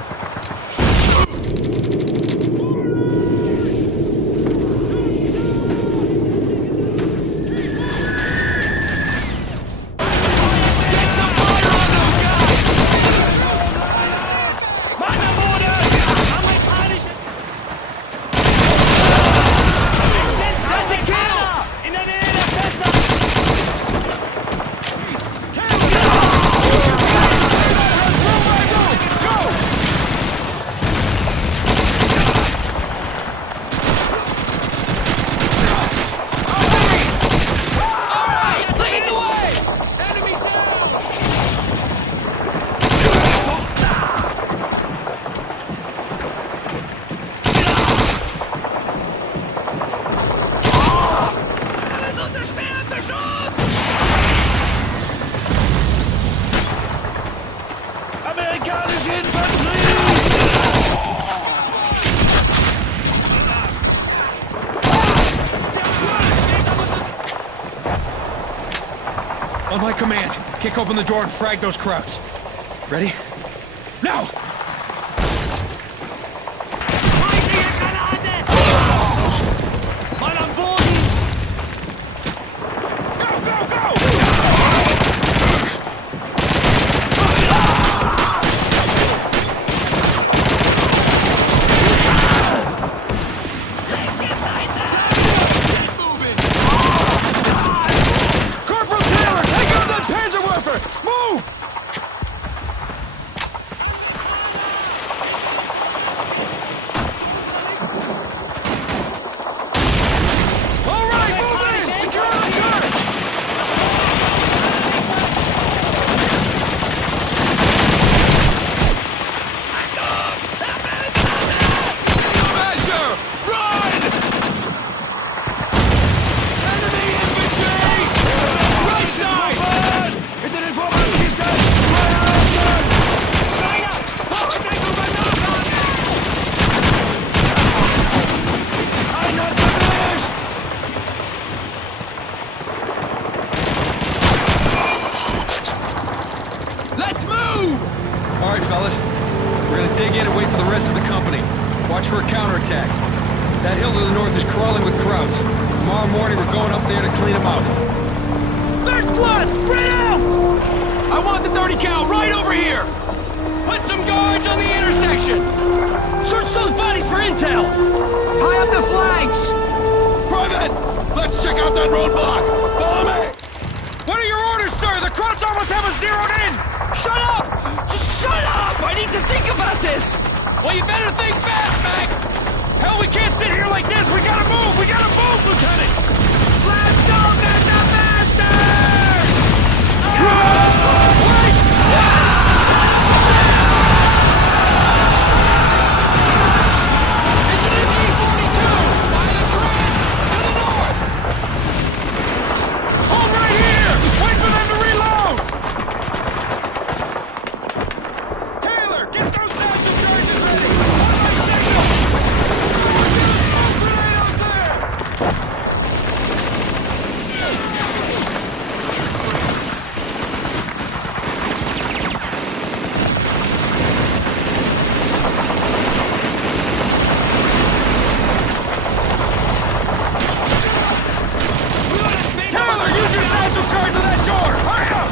On my command, kick open the door and frag those krauts. Ready? Now! Watch for a counterattack. That hill to the north is crawling with krauts. Tomorrow morning we're going up there to clean them out. Third squad, spread out! I want the 30 cal right over here! Put some guards on the intersection! Search those bodies for intel! High up the flag! Let's check out that roadblock! Follow me! What are your orders, sir? The Krauts almost have us zeroed in! Shut up! Just shut up! I need to think about this! Well, you better think fast, Mac! Hell, we can't sit here like this! We gotta move! We gotta move, Lieutenant! Let's go get the bastards! Wait! It's an MG-42! By the trench! To the north! Hold right here! Wait for them to reload! Taylor, get those satchel charges ready! On my signal! Smoke grenade out there! Taylor, use your satchel charge on that door! Hurry up!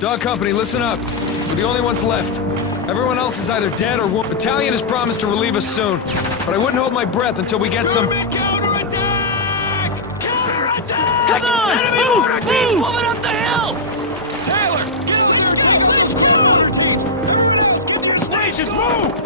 Dog Company, listen up. We're the only ones left. Everyone else is either dead or wounded. Battalion has promised to relieve us soon, but I wouldn't hold my breath until we get some... Counterattack! Counterattack! Come on! Enemy Move! mortar teams Move! moving up the hill! Taylor! Get on their team! Let's get on their team! Stations, move!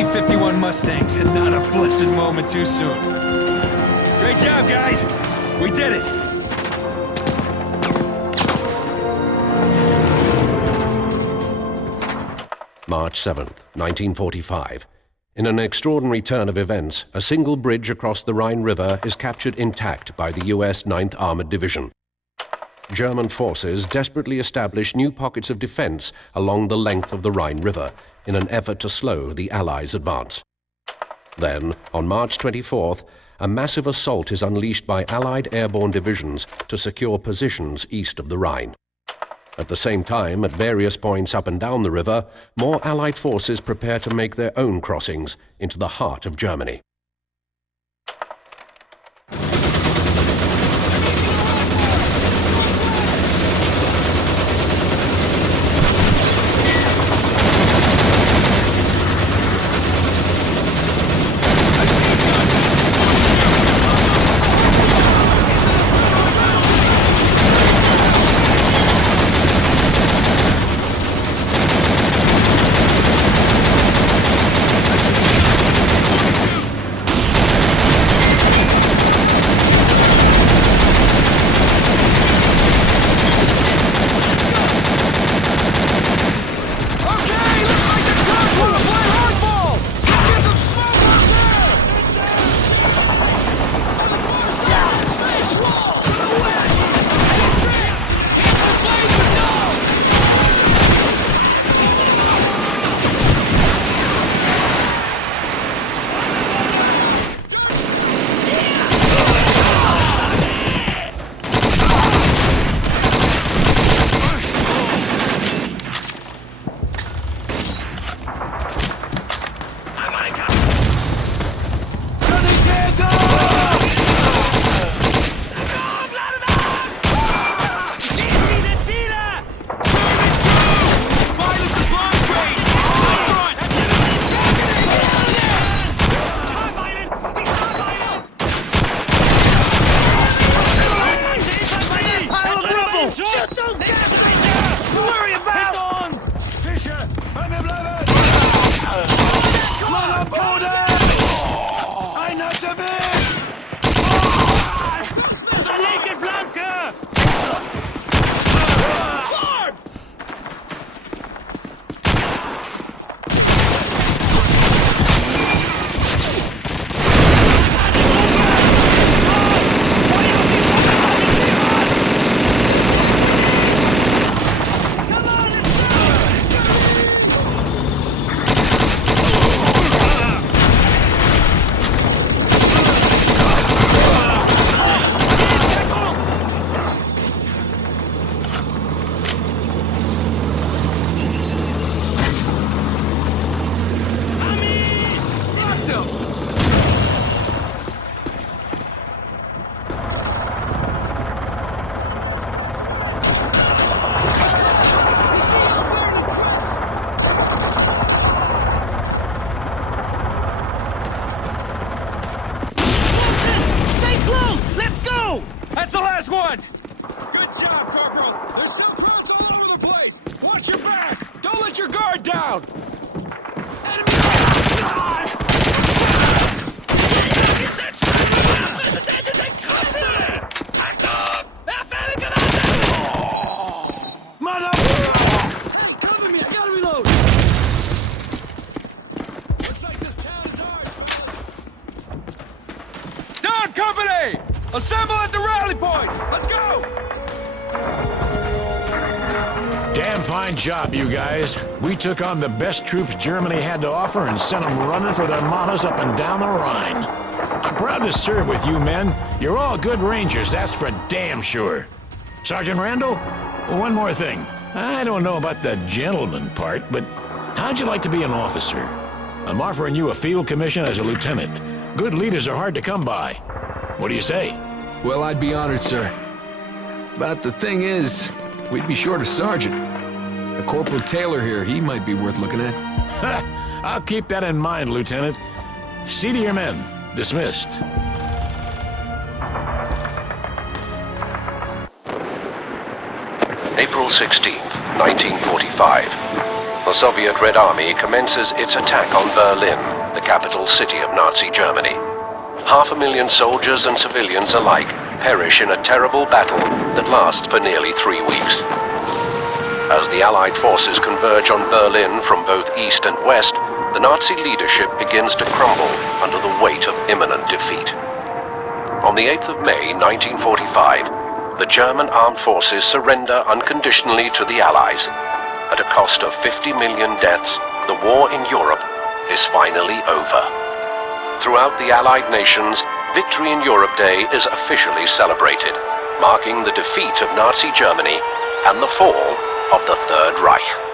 B-51 Mustangs, and not a blessed moment too soon. Great job, guys. We did it. March 7th, 1945. In an extraordinary turn of events, a single bridge across the Rhine River is captured intact by the U.S. 9th Armored Division. German forces desperately establish new pockets of defense along the length of the Rhine River in an effort to slow the Allies' advance. Then, on March 24th, a massive assault is unleashed by Allied airborne divisions to secure positions east of the Rhine. At the same time, at various points up and down the river, more Allied forces prepare to make their own crossings into the heart of Germany. That's the last one! Good job, Corporal! There's some trucks all over the place! Watch your back! Don't let your guard down! Company! Assemble at the rally point! Let's go! Damn fine job, you guys. We took on the best troops Germany had to offer and sent them running for their mamas up and down the Rhine. I'm proud to serve with you men. You're all good rangers, that's for damn sure. Sergeant Randall, one more thing. I don't know about the gentleman part, but how'd you like to be an officer? I'm offering you a field commission as a lieutenant. Good leaders are hard to come by. What do you say? Well, I'd be honored, sir. But the thing is, we'd be short a sergeant. A Corporal Taylor here, he might be worth looking at. I'll keep that in mind, Lieutenant. See to your men. Dismissed. April 16th, 1945. the Soviet Red Army commences its attack on Berlin, the capital city of Nazi Germany. 500,000 soldiers and civilians alike perish in a terrible battle that lasts for nearly 3 weeks. As the Allied forces converge on Berlin from both east and west, the Nazi leadership begins to crumble under the weight of imminent defeat. On the 8th of May 1945, the German armed forces surrender unconditionally to the Allies. At a cost of 50 million deaths, the war in Europe is finally over. Throughout the Allied nations, Victory in Europe Day is officially celebrated, marking the defeat of Nazi Germany and the fall of the Third Reich.